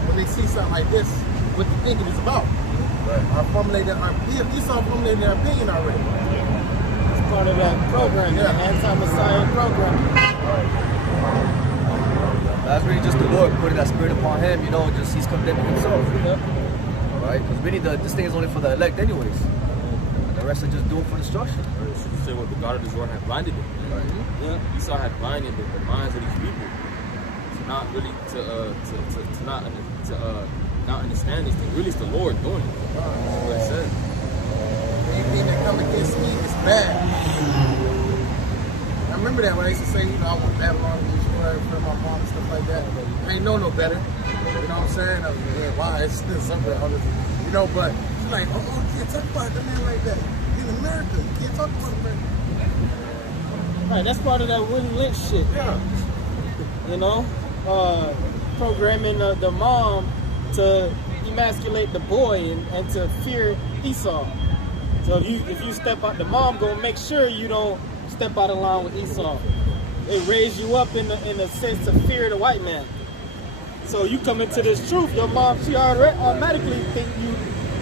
when they see something like this, what they think it is about. Right. Esau formulated their opinion already. It's part of that program, the anti-Messiah program. That's really just the Lord putting that spirit upon him, you know, just he's condemning himself. Yep. Right? Because really this thing is only for the elect anyways. And the rest are just doing for destruction. Or should you say what the God of this world had blinded them? Right. Yeah. Esau had blinded the minds of these people to not really not understand this thing. Really, it's the Lord doing it. That's what it says. Anything that come against me is bad. I remember that when I used to say, you know, I want Babylon to destroy for my mom and stuff like that. I ain't know no better. You know what I'm saying? I was like, yeah, why? It's still something else. You know, but she's like, oh, you can't talk about the man like that. In America, you can't talk about America. Right, that's part of that Willie Lynch shit. Yeah. You know, programming the mom to emasculate the boy and to fear Esau. So if you step out, the mom gonna make sure you don't step out of line with Esau. They raise you up in the sense to fear the white man. So you come into this truth, your mom, she already automatically think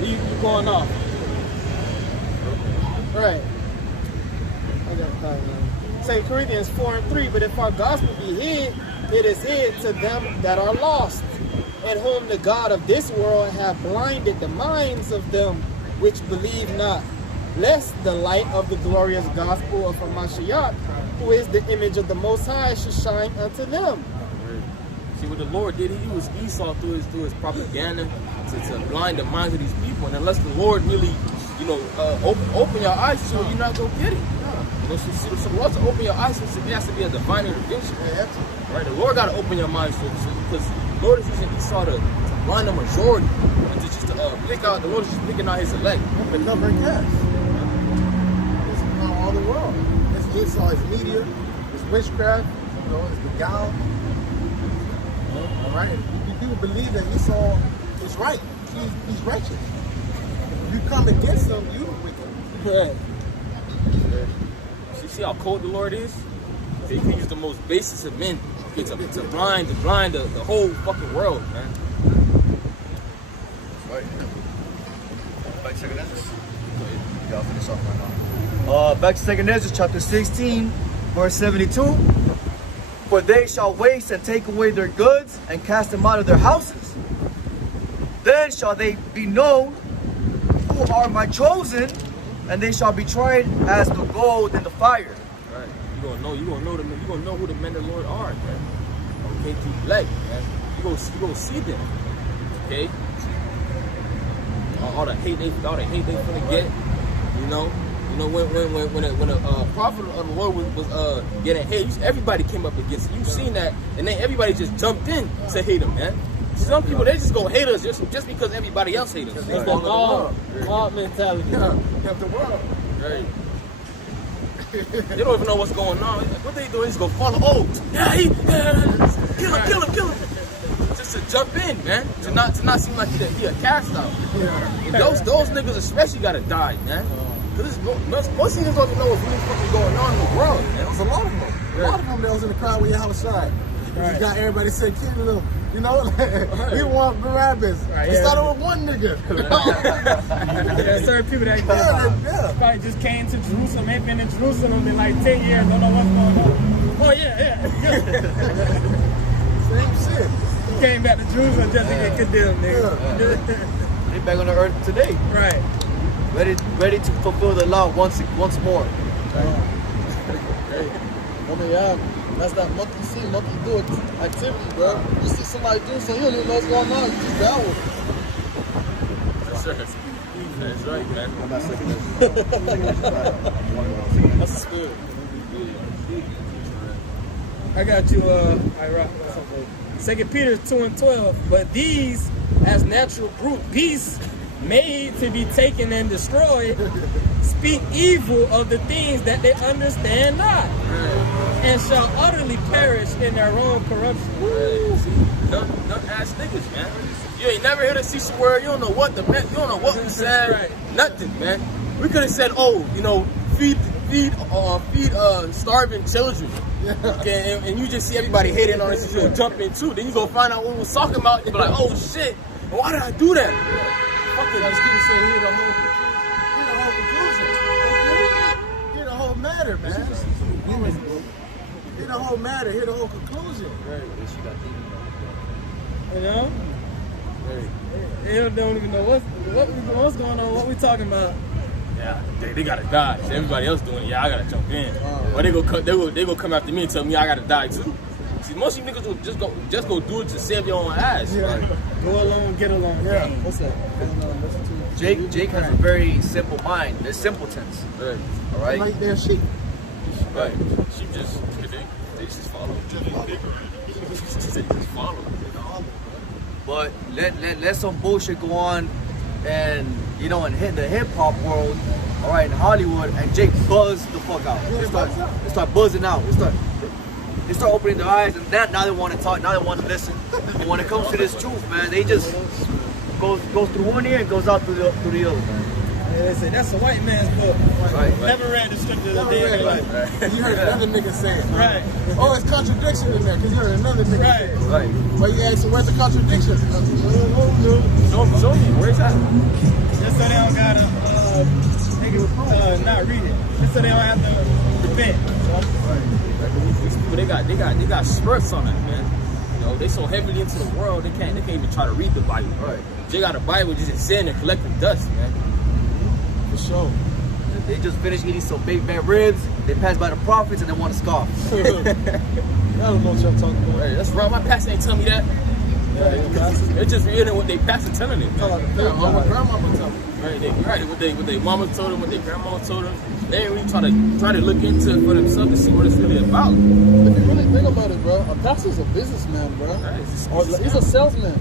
you going off. Right. I got that, man. 2 Corinthians 4:3, but if our gospel be hid, it is hid to them that are lost, in whom the God of this world hath blinded the minds of them which believe not, lest the light of the glorious gospel of Hamashiach, who is the image of the Most High, should shine unto them. See what the Lord did? He was Esau through his propaganda to blind the minds of these people. And unless the Lord really, open your eyes to it, you're not gonna get it. So the Lord to open your eyes, it has to be a divine intervention. Right? The Lord got to open your minds to it, because the Lord is using Esau to blind the majority, and to just pick out. The Lord is just picking out His elect. The covering cast. It's all the world. It's Esau, it's media, it's witchcraft, it's beguile. All right? People believe that Esau is right. He's righteous. If you come against him, you wicked. Correct. See how cold the Lord is? He can use the most basis of men to blind the whole fucking world, man. Right. Back to 2 Ezra. Yeah, I'll finish off right now. Back to 2 Ezra chapter 16, verse 72. For they shall waste and take away their goods and cast them out of their houses. Then shall they be known who are my chosen, and they shall be tried as the gold in the fire. Right. You're gonna know who the men of the Lord are, man. Okay, to elect, man. You gonna see them. Okay? All the hate they finna get, when a prophet of the Lord was getting hate, everybody came up against it. You seen that, and then everybody just jumped in to hate him, man. Some people, they just gonna hate us just because everybody else hates us. It's the mob mentality. Have the world. Right. They don't even know what's going on. What they do is go follow. Oh, yeah, kill him. Just to jump in, man. To not seem like he a cast out. Yeah. And those niggas especially gotta die, man. Because most niggas don't even know what's really fucking going on in the world, man. There's a lot of them. A lot of them that was in the crowd when you're outside. Right. You got everybody saying, kill them. We want Barabbas. Right, it started with one nigga. There's certain people that probably just came to Jerusalem, ain't been in Jerusalem in like 10 years, don't know what's going on. Oh, yeah. Same shit. Came back to Jerusalem just to get condemned, nigga. They back on the earth today. Right. Ready to fulfill the law once more. That's that monkey see, monkey do activity, bro. You see somebody do something, you don't even know what's going on. You just down with it. Yes, sir. That's right, man. I'm not second this. That's the spirit. I got you, Iraq. 2 Peter 2:12. But these, as natural brute beasts, made to be taken and destroyed, speak evil of the things that they understand not, and shall utterly perish in their own corruption. Dumb ass niggas, man. You ain't never heard a CC word. You don't know what we said. Right. Nothing, man. We could have said, feed starving children. Okay, and you just see everybody hating on us, you jump in too. Then you go find out what we was talking about. You be like, oh shit, why did I do that? Fucking these people say hear the whole conclusion. Hear the whole matter, man. Hear the whole matter, hear the whole conclusion. You know? They don't even know what's going on, what we talking about. Yeah, they gotta die. So everybody else doing it, yeah, I gotta jump in. Or they go come after me and tell me I gotta die too. See, most of you niggas will just go do it to save your own ass. Yeah. Right? Go along, get along. Yeah. What's that? Jake has a very simple mind. They're simpletons. Right. All right. Like they're sheep. Right. Sheep they just follow. They just follow. But let some bullshit go on, and in the hip hop world, all right, in Hollywood, and Jake buzz the fuck out. They start buzzing out. They start opening their eyes, and now they want to talk. Now they want to listen. But when it comes to this truth, man, they just goes through one ear and goes out through the other. Man. they say that's a white man's book. Right. Never read the scripture of the day in their life. You heard another nigga say it. Right. Oh, it's contradiction in there because you heard another nigga say it. Right. But you asked him where's the contradiction? Show me. Where's that? Just so they don't gotta not read it. Just so they don't have to repent. These people, they got spurts on that, man. You know, they so heavily into the world, they can't even try to read the Bible. Right. They got a Bible just sitting and collecting dust, man. For sure. They just finished eating some baked back ribs. They passed by the prophets and they want to scoff. I don't know what y'all talking about. Hey, that's wrong. My pastor ain't tell me that. Yeah, They're just reading what they pastor telling them. Talk Man. about Oh, what grandma would tell me. Right, what they mama told them, what their grandma told them. They ain't really try to look into it for themselves to see what it's really about. If you really think about it, bro, a pastor's a businessman, bro. Right, Or he's a salesman.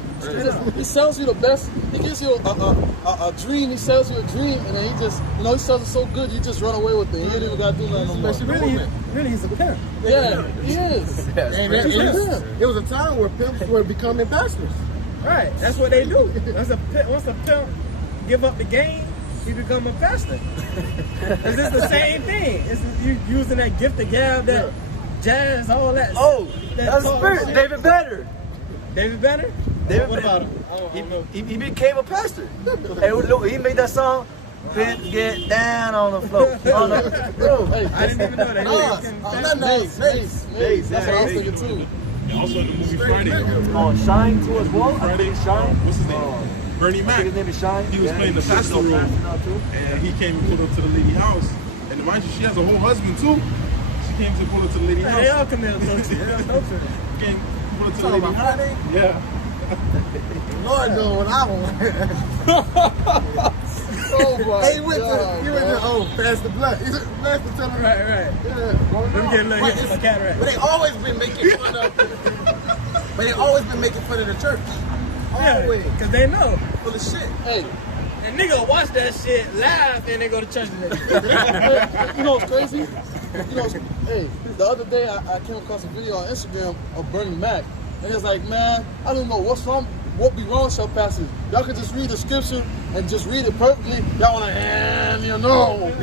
He sells you the best. He gives you a dream. He sells you a dream, and then he just, he sells it so good, you just run away with it. You ain't even got to do nothing no more. Really, he's a pimp. Yeah, he is. It was a time where pimps were becoming pastors. Right. That's what they do. Once a pimp give up the game, he become a pastor. It's just the same thing. It's you using that gift of gab, that jazz, all that. Oh, that that's talk spirit. shit. David Banner. David Banner? David What Banner. about him? I don't know. He became a pastor. Hey, look, he made that song. Pimps get down on the floor. Bro, Hey, I didn't even know that. Mace. That's what I was thinking too. Also in the movie Friday. Oh, Shine too as well. I think Shine. What's his name? Bernie I Mac. think his name is Shine. He was playing the he's pastor also role. pastor now, too. And he came and pulled up to the lady house. And mind you, she has a whole husband too. She came to pull up to the lady They house. all commit adultery. Came pull up to the lady house. Yeah. Lord knows what I want. Oh my Hey, he went to pass the blood. He's Master telling me. Right. Yeah. Let me get a little hit from a cataract. But they always been making fun of. But they always been making fun of the church. Yeah, Always. because they know. Full of shit. Hey, And nigga watch that shit live and they go to church the next day. you know what's crazy? Hey, the other day I came across a video on Instagram of Bernie Mac, and it's like, man, I don't know what's wrong. What be wrong with your pastors? Y'all could just read the scripture and just read it perfectly. Y'all wanna, and the Lord,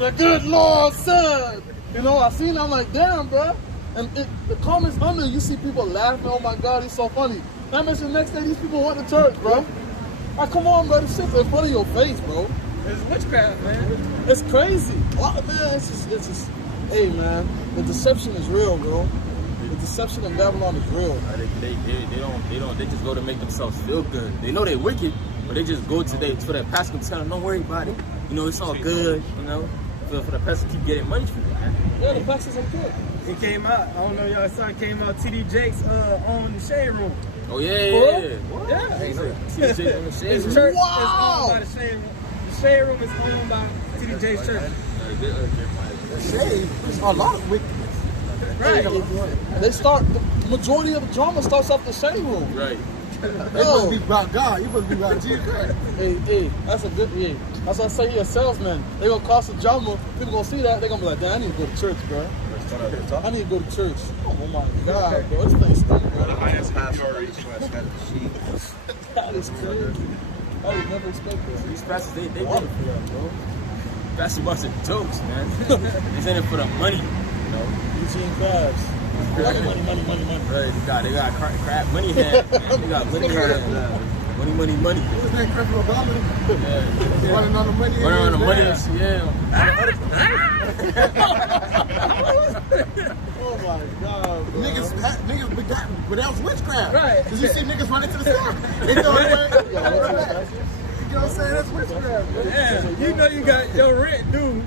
the good Lord said. I seen it, I'm like, damn, bro. And the comments under, you see people laughing. Oh my God, he's so funny. That makes the next day these people went to church, bro. Like, come on, bro. This shit's in front of your face, bro. It's witchcraft, man. It's crazy. Man, it's just. Hey, man, the deception is real, bro. The deception in Babylon is real. They just go to make themselves feel good. They know they're wicked, but they just go to that pastor and tell them, don't worry about it. It's all good, for the pastor to keep getting money from it, man. Yeah, the pastors are good. It came out, I don't know if y'all saw it, came out, TD Jakes on the Shade Room. Oh, yeah. Yeah. Hey, no, TJ on the shade His room. church Wow. is owned by the Shade Room. The Shade Room is owned by TD Jakes' church. Shade. There's a lot of wickedness. Right. They start, the majority of the drama starts off the shade room. Right. They supposed to be about God. You supposed to be about Jesus Christ. Hey, that's a good, that's why I say you're a salesman. They gonna cause some drama. People gonna see that. They gonna be like, damn, I need to go to church, bro. I need to go to church. Oh my God, bro. This thing's stunk, bro. The highest APR That is crazy. I would never expect this. These pastors, they Water for that, bro. pastor bunch of jokes, man. It's in it for the money, Eugene Krabs. Money. Right, they got crap money hand. They got money hand. Money. What's his name? Creflo Dollar? Yeah. Running on the money. Running on the money, yeah. Oh my God, bro. Niggas begotten, but that was witchcraft. Right. Because you see niggas running to the sky. They throw it away. You know what I'm saying? That's witchcraft, man. Yeah, you know you got your rent due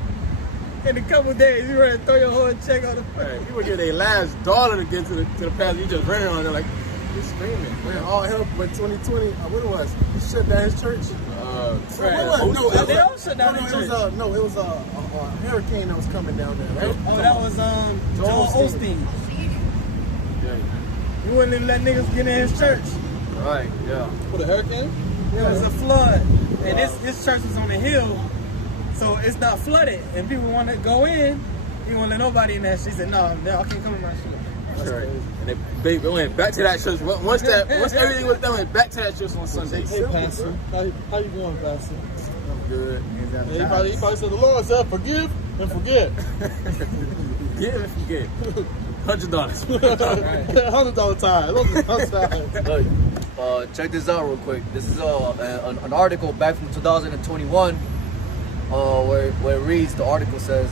in a couple days. You ready to throw your whole check on the Hey, you would get their last dollar to get to the pastor. You just running on there like, you're screaming. Man, all hell, but 2020, what it was? He shut down his church. They all shut down their church. It was a hurricane that was coming down there, right? Oh, that was Joel Osteen. Yeah. He wouldn't even let niggas get in his church. Right, yeah. For the hurricane? There was a flood, and this church was on a hill, so it's not flooded. And people want to go in, he won't let nobody in that shit. He said, no, I can't come in my shit. Right. And they went back to that church. Once everything was done, went back to that church on Sunday. Hey, Pastor. How you going, Pastor? Good. He probably said the Lord said, forgive and forget. Give and forget. $100. $100 time. Look, check this out real quick. This is an article back from 2021 where it reads, the article says,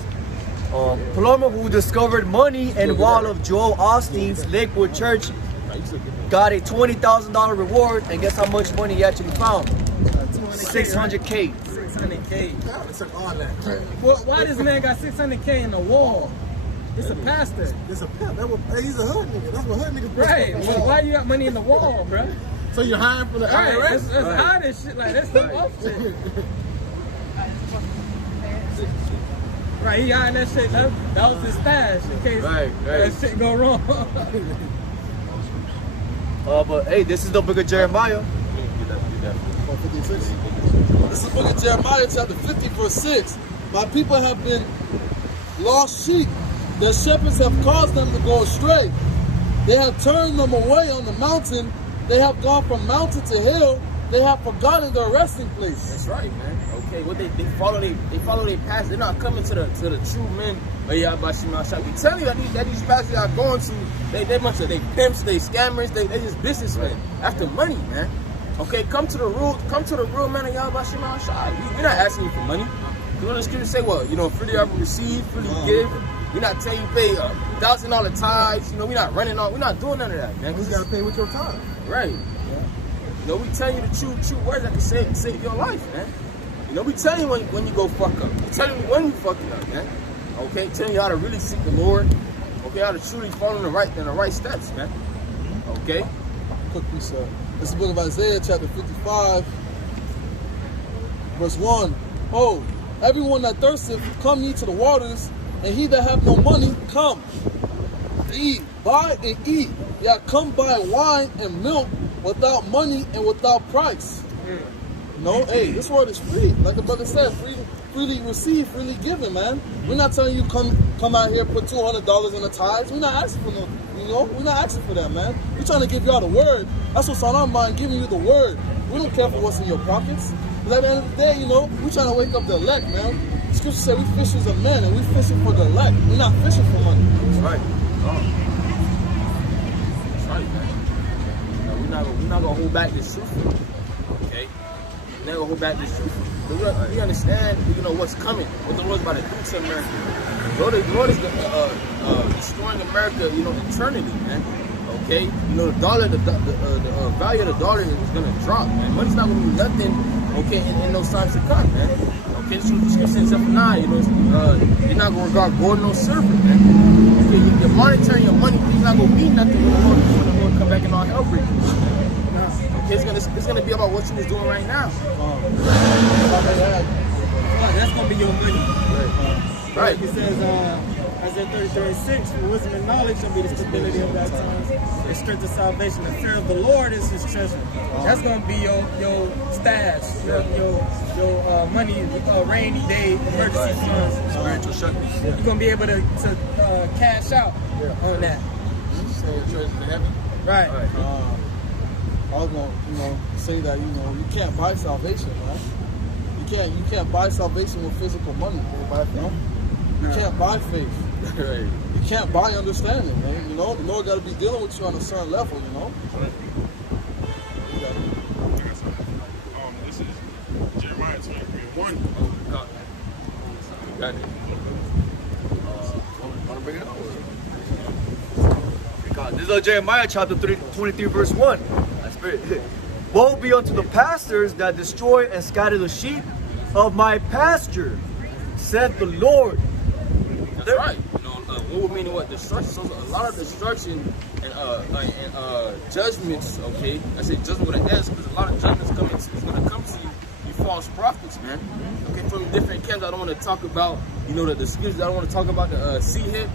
plumber who discovered money and wall of Joel Osteen's Lakewood Church got a $20,000 reward, and guess how much money he actually found? $600K. $600K. It took all that. Well, why this man got $600K in the wall? It's a pastor. It's a pimp. He's a hood nigga. That's what hood niggas do. Right. Well, why you got money in the wall, bro? So you're hiring from the Right. IRS? That's hard as shit. Like, that's the off shit. Right, he got that shit. That was his stash in case that shit go wrong. But hey, this is the book of Jeremiah. 56. This is the book of Jeremiah, chapter 50, verse 6. My people have been lost sheep. Their shepherds have caused them to go astray. They have turned them away on the mountain. They have gone from mountain to hill. They have forgotten their resting place. That's right, man. Okay, what they follow their past. They're not coming to the true men. But yeah, we tell you that these pastors are going to, they pimps, they scammers, they just businessmen after money, man. Okay, come to the real man of Yahweh Shema Shai. We're not asking you for money. You know the scripture say, well, freely ever receive, freely give. We're not telling you pay $1,000 tithes. We're not running on. We're not doing none of that, man. You gotta pay with your time. Right. We tell you the true words that can save your life, man. We tell you when you go fuck up. We tell you when you fucking up, man. Okay, tell you how to really seek the Lord. Okay, how to truly follow in the right steps, man. Okay. Quick piece of this is the book of Isaiah, chapter 55, verse 1. Oh, everyone that thirsteth, come ye to the waters, and he that have no money, come. Eat, buy and eat. Yeah, come buy wine and milk without money and without price. No, hey, this word is free. Like the brother said, freely receive, freely given, man. We're not telling you come out here, put $200 in the tithes. We're not asking for no, we're not asking for that, man. We're trying to give y'all the word. That's what's on our mind, giving you the word. We don't care for what's in your pockets. Because at the end of the day, we're trying to wake up the elect, man. The scripture said we fishers of men, and we fishing for the elect. We're not fishing for money. That's right. That's right, man. We're not gonna hold back this truth. Okay? We're not gonna hold back this truth. We understand, what's coming, what the Lord's about to do to America. The Lord is destroying America, eternally, man. Okay? The dollar, the value of the dollar is gonna drop, man. Money's not gonna do nothing, okay, in those times to come, man. Okay, the scripture says in 9, you're not gonna regard gold no silver, man. Okay, you're monitoring your money, it's not gonna be nothing when the Lord come back and all hell breaks. Okay, it's gonna be about what you was doing right now. That's gonna be your money. Right. It says, Isaiah 30:36, for wisdom and knowledge shall be the stability of thy tongues, the strength of salvation. The fear of the Lord is his treasure. That's gonna be your stash, your money, rainy day emergency funds. Spiritual shekels. You're gonna be able to cash out on that. Right. I was gonna, say that you can't buy salvation, man. You can't buy salvation with physical money. You can't buy faith. Right. You can't buy understanding, man. The Lord got to be dealing with you on a certain level, This is Jeremiah 23:1. Got it. Want to bring it up? This is Jeremiah chapter 23, verse 1. Woe be unto the pastors that destroy and scatter the sheep of my pasture, said the Lord. That's right. What would mean what? Destruction. So a lot of destruction and judgments. Okay, I say judgment with an S because a lot of judgments is going to come to you. You false prophets, man. Okay, from different camps. I don't want to talk about the scriptures. I don't want to talk about the seed hit.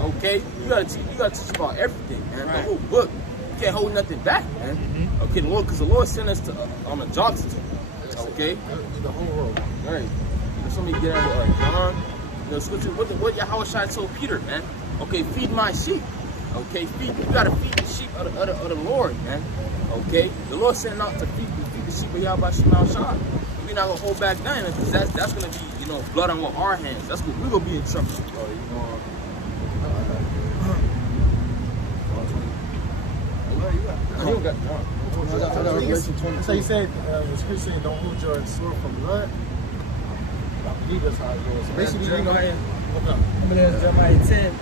Okay, you gotta teach about everything, man. Right. The whole book. You can't hold nothing back, man. Okay, because the Lord sent us on a job to do. Okay, The whole world. right. There's so many get out of John. Scripture. What Yahweh Shai told Peter, man. Okay, feed my sheep. Okay, you gotta feed the sheep of the Lord, man. Okay, the Lord sent out to feed the sheep of Yahweh Shema Shai. we're not gonna hold back then, because that's gonna be, you know, blood on our hands. That's what we're gonna be in trouble. So you said the scripture saying don't hold your sword from blood. I believe that's how it goes. So basically, you know, Jeremiah 10,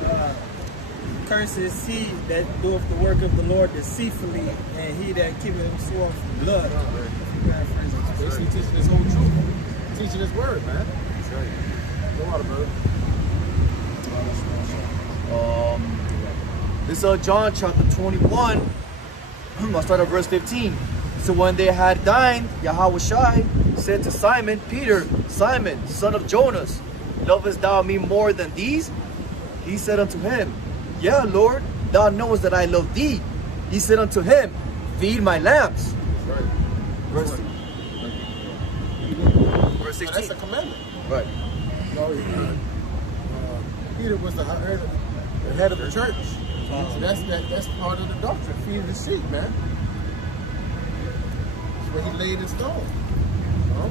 curses he that doeth the work of the Lord deceitfully, and he that keepeth himself from blood. basically teaching this whole truth, teaching this word, man. That's right. Go on, brother. This is John chapter 21. I'll start at verse 15. So when they had dined, Yahushua said to Simon Peter, Simon, son of Jonas, lovest thou me more than these? He said unto him, Yeah, Lord, thou knowest that I love thee. He said unto him, Feed my lambs. That's right. Verse So 16. that's a commandment. Right. Peter was the head of the church. So that's part of the doctrine, feeding the sheep, man. That's where he laid his stone. Oh,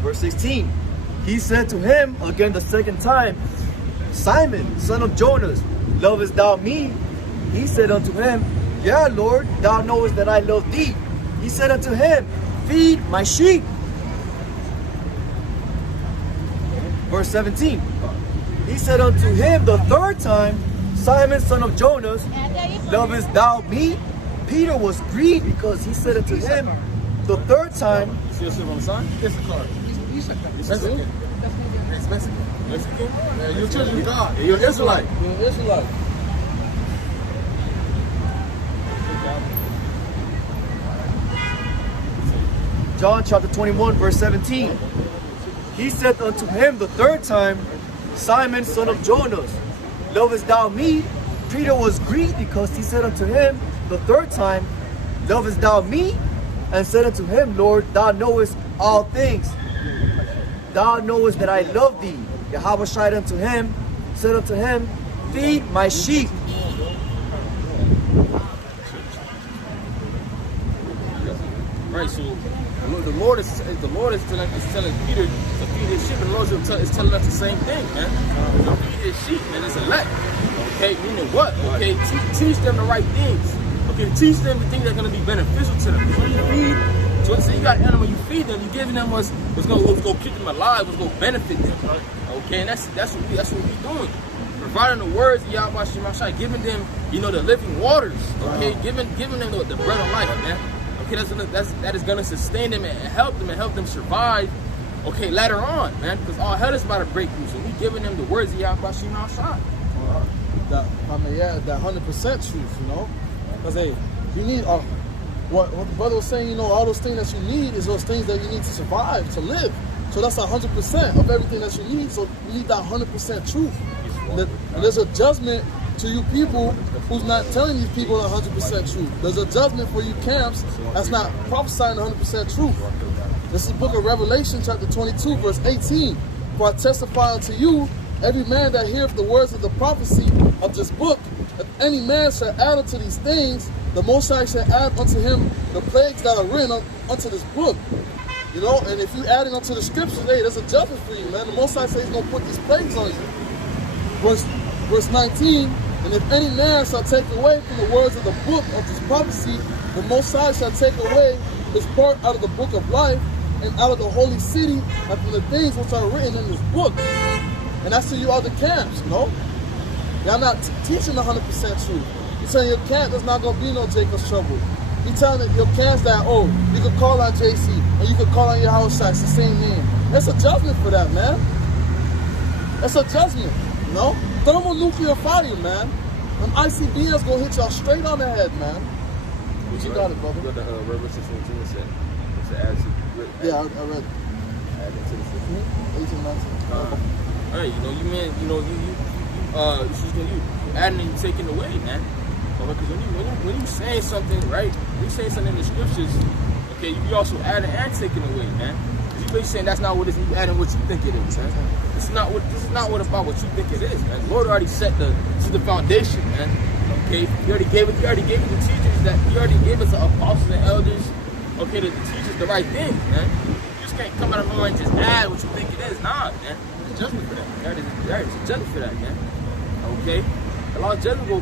Verse 16. He said to him again the second time, Simon, son of Jonas, lovest thou me? He said unto him, Yeah, Lord, thou knowest that I love thee. He said unto him, Feed my sheep. Verse 17. He said unto him the third time, Simon, son of Jonas, lovest thou me? Peter was grieved because he said unto him the third time, Still sitting on the sign? Issachar. Mexican. It's Mexican. Mexican? Yeah, you're children of God. You're an Israelite. You're an Israelite. John chapter 21, verse 17. He said unto him the third time, Simon, son of Jonas, lovest thou me? Peter was grieved because he said unto him the third time, Lovest thou me? And said unto him, Lord, thou knowest all things. Thou knowest that I love thee. Yahweh said unto him, Feed my sheep. Right, so the Lord is telling Peter to feed his sheep, and the Lord is telling us the same thing, man. To feed his sheep, man, it's elect. Okay, meaning what? Okay, teach them the right things. Okay, teach them the things that are going to be beneficial to them. So you feed. So let's say you got an animal, you feed them, you're giving them what's gonna keep them alive, what's gonna benefit them. Okay, and that's what we doing. Providing the words of Yahweh Shemashai, giving them, you know, the living waters. Okay, giving them the bread of life, man. Okay, that is gonna sustain them and help them survive. Okay, later on, man, because all hell is about to break through. So we giving them the words of Yahweh Shemashai. That 100% truth, you know, because hey, you need what the brother was saying, you know, all those things that you need is those things that you need to survive, to live. So that's 100% of everything that you need. So you need that 100% truth. And there's a judgment to you people who's not telling these people 100% truth. There's a judgment for you camps that's not prophesying 100% truth. This is the book of Revelation, chapter 22, verse 18. For I testify unto you, every man that heareth the words of the prophecy of this book, if any man shall add unto these things, the Most High shall add unto him the plagues that are written unto this book. You know, and if you adding unto the scriptures, hey, there's a judgment for you, man. The Most High says he's going to put these plagues on you. Verse 19, and if any man shall take away from the words of the book of this prophecy, the Most High shall take away his part out of the book of life and out of the holy city and from the things which are written in this book. And that's to you other camps, you know? Y'all not teaching 100% truth. You're saying your camp is not going to be no Jacob's trouble. You're telling your camps that, oh, you could call on JC or you could call on your house it's the same name. That's a judgment for that, man. That's a judgment, you know? Thermonuclear fire, man. Them ICBMs gonna hit y'all straight on the head, man. What you got it, brother? What the Revelation 17 said. It's an attitude. Yeah, I read it. Add into the 18, 19. All right, you know, you adding and you taking away, man. Because when you saying something, right? When you saying something in the scriptures, okay, you also adding and taking away, man. You basically saying that's not what it is. You adding what you think it is, man. This is not about what you think it is, man. The Lord already set the foundation, man. Okay, He already gave it the teachers that He already gave us the apostles and elders. Okay, to teach us the right thing, man. You just can't come out of nowhere and just add what you think it is. Nah, man. There's a judgment for that. There is a judgment for that, man. Okay? A lot of judgment go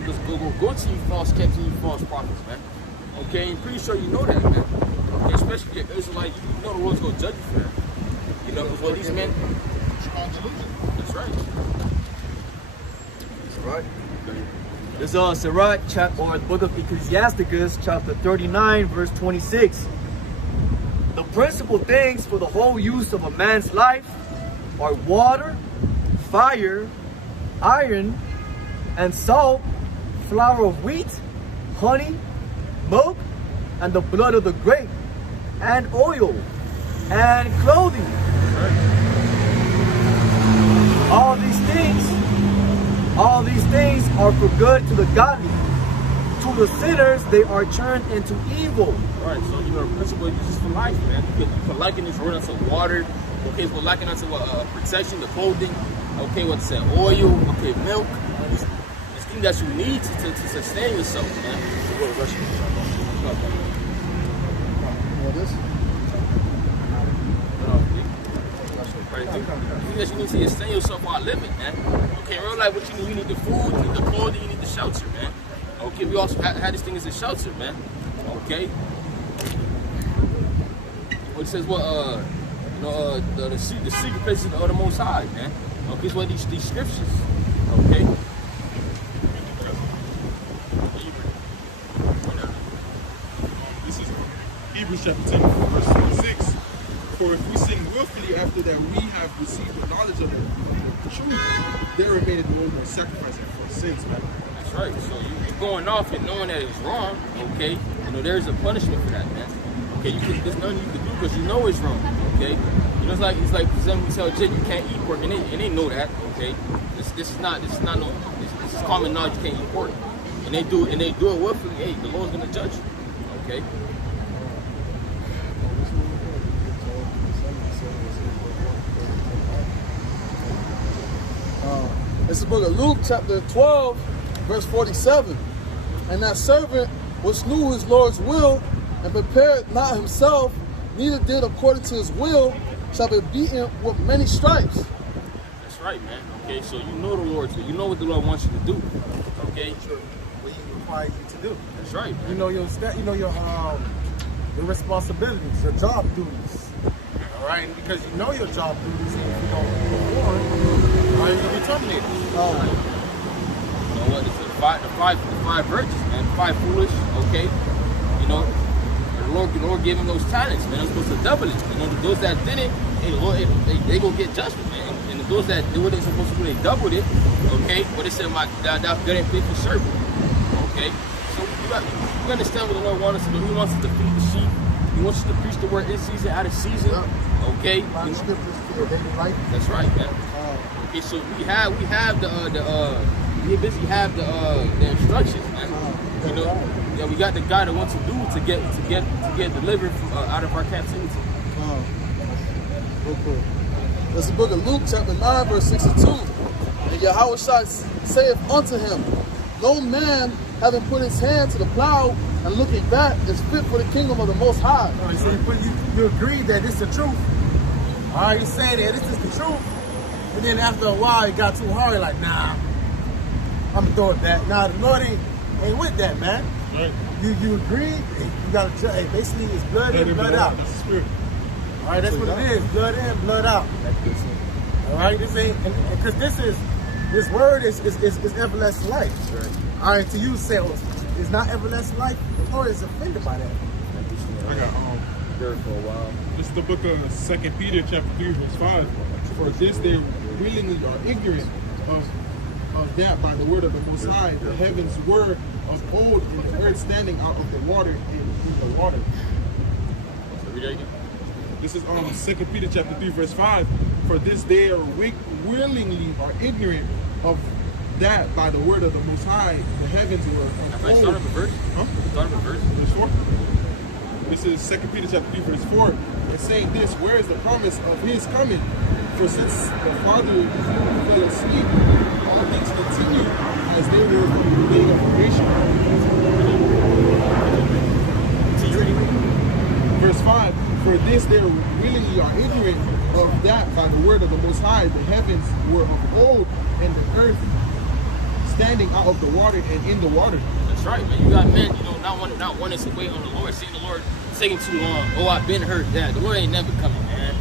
to you false camps and you false prophets, man. Okay? I'm pretty sure you know that, man. Okay? Especially if you're Israelite, you know the Lord's going to judge you for that. You know, because what these men... That's right. That's right. This is Sirach, or the book of Ecclesiasticus, chapter 39, verse 26. The principal things for the whole use of a man's life are water, fire, iron, and salt, flour of wheat, honey, milk, and the blood of the grape, and oil, and clothing. All these things are for good to the godly. To the sinners, they are turned into evil. All right, so you know the principle is just for life, man. You can liken this word unto water. Okay, so liken unto protection, the clothing. Okay, what's that? Oil. Okay, milk. These things that you need to sustain yourself, man. This? Right, things that you need to sustain yourself while living, man. Okay, in real life, what you need the food, you need the clothing, you need the shelter, man. Okay, we also had this thing as a shelter, man. Okay. What it says, the secret places of the Most High, man. Okay, it's what these scriptures. Okay. This is Hebrews chapter 10, verse 26. For if we sin willfully after that we have received the knowledge of the truth, there remaineth no more sacrifice for sins, man. That's right. So you going off and knowing that it's wrong, okay? You know there's a punishment for that, man. Okay, there's nothing you can do because you know it's wrong, okay? You know it's like for example, we tell Jake you can't eat pork, and they know that, okay? This is common knowledge you can't eat pork, and they do it willfully. Hey, the Lord's gonna judge you, okay? It's the book of Luke, chapter 12, verse 47. And that servant which knew his Lord's will and prepared not himself, neither did according to his will, shall be beaten with many stripes. That's right, man. Okay, so you know the Lord, so you know what the Lord wants you to do. Okay, What He requires you to do. that's right, man. You know your responsibilities, your job duties. All right, and because you know your job duties, and if you don't perform, you're gonna be terminated. You know what? It's the five virtues, man. 5 foolish, okay? You know, the Lord gave them those talents, man. They're supposed to double it. You know, those that didn't, hey, the Lord, they go get judgment, man. And those that do what they're supposed to do, they doubled it, okay? But they said, my God, thou good and faithful servant, okay? So you understand what the Lord wants us to do. He wants us to feed the sheep. He wants us to preach the word in season, out of season, okay? Find scriptures for your daily life. That's right, man. Okay, so we have the instructions, man. You know, yeah, we got the guy that wants to do to get delivered from, out of our captivity. Real quick. That's the book of Luke, chapter 9, verse 62. And Yahushua saith unto him, no man having put his hand to the plow and looking back is fit for the kingdom of the Most High. All right, so you agree that this is the truth. All right, you say that this is the truth. And then after a while, it got too hard. Like, nah, I'm gonna throw it back. Nah, the Lord ain't with that, man. Right? You agree? You gotta basically it's blood in, blood out. That's the spirit. All right, that's what it is. Blood in, blood out. All right, this ain't because this word is everlasting life. Right. All right, to you say it's not everlasting life. The Lord is offended by that. I got There for a while. this is the book of 2 Peter chapter 3 verse 5. For this they willingly are ignorant of that by the word of the Most High, the heavens were of old, and the earth standing out of the water in the water. This is 2 Peter chapter 3 verse 5. For this they are willingly are ignorant of that by the word of the Most High, the heavens were of I old. started the verse. Huh? Started the verse. Verse 4. This is 2 Peter chapter 3 verse 4. It's saying this, where is the promise of his coming? For since the fathers fell asleep, all things continue as they were from the beginning of creation. Verse 5. For this they willingly are ignorant of that by the word of the Most High. The heavens were of old, and the earth standing out of the water and in the water. That's right, man. You got men, not wanting to wait on the Lord, seeing the Lord taking too long. Oh, I've been hurt, Dad. The Lord ain't never coming, man.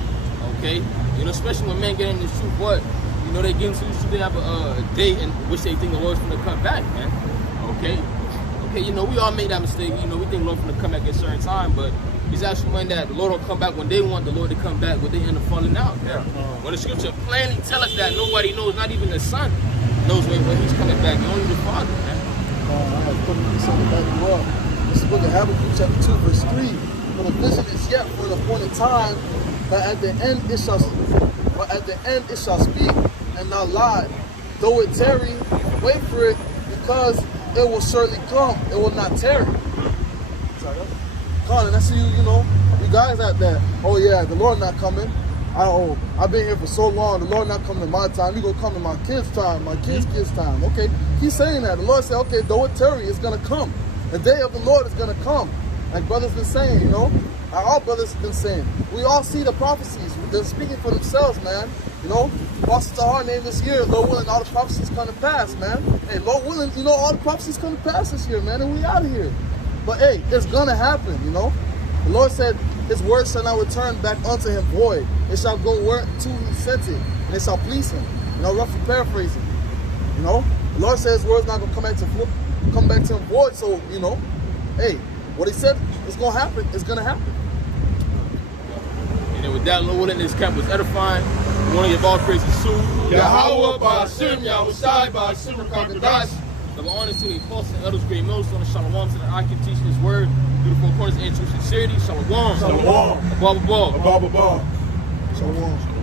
Okay? Especially when men get in this truth, what? They get into this truth, they have a date in which they think the Lord's going to come back, man. Okay? Okay, we all made that mistake. We think the Lord's going to come back at a certain time, but it's actually when that the Lord will come back when they want the Lord to come back, when they end up falling out. Yeah. When the scripture plainly tells us that nobody knows, not even the Son knows when he's coming back, only the Father, man. I have put something back you up. This is book of Habakkuk chapter 2, verse 3. For the vision is yet for an appointed time, but at the end it shall speak and not lie. Though it tarry, wait for it, because it will surely come. It will not tarry. Colin, I see you guys at that. Oh yeah, the Lord not coming. I've been here for so long. The Lord not coming to my time. He gonna come to my kids' time, my kids' time. Okay, he's saying that. The Lord said, okay, though it tarry, it's gonna come. The day of the Lord is gonna come. Like brothers been saying, all brothers have been saying. We all see the prophecies. They're speaking for themselves, man. Apostle Tahar named this year, Lord willing, all the prophecies come to pass, man. Hey, Lord willing, all the prophecies come to pass this year, man, and we out of here. But hey, it's gonna happen, The Lord said his word shall not return back unto him void. It shall go where to he sent it, and it shall please him. Roughly paraphrasing. The Lord said his word's not gonna come back to him void. So, hey, what he said is gonna happen. It's gonna happen. And then with that, Lord willing, this camp was edifying. We want to give all praises to Yahweh, Ba'ashem, Yahushai, Ba'ashem, Rakakadash. Double honor to the apostles and elders, great millstone, and shalom to the Akim teaching his word, beautiful corners and true sincerity. Shalom. Shalom. Abba, Abba. Abba, Abba. Shalom.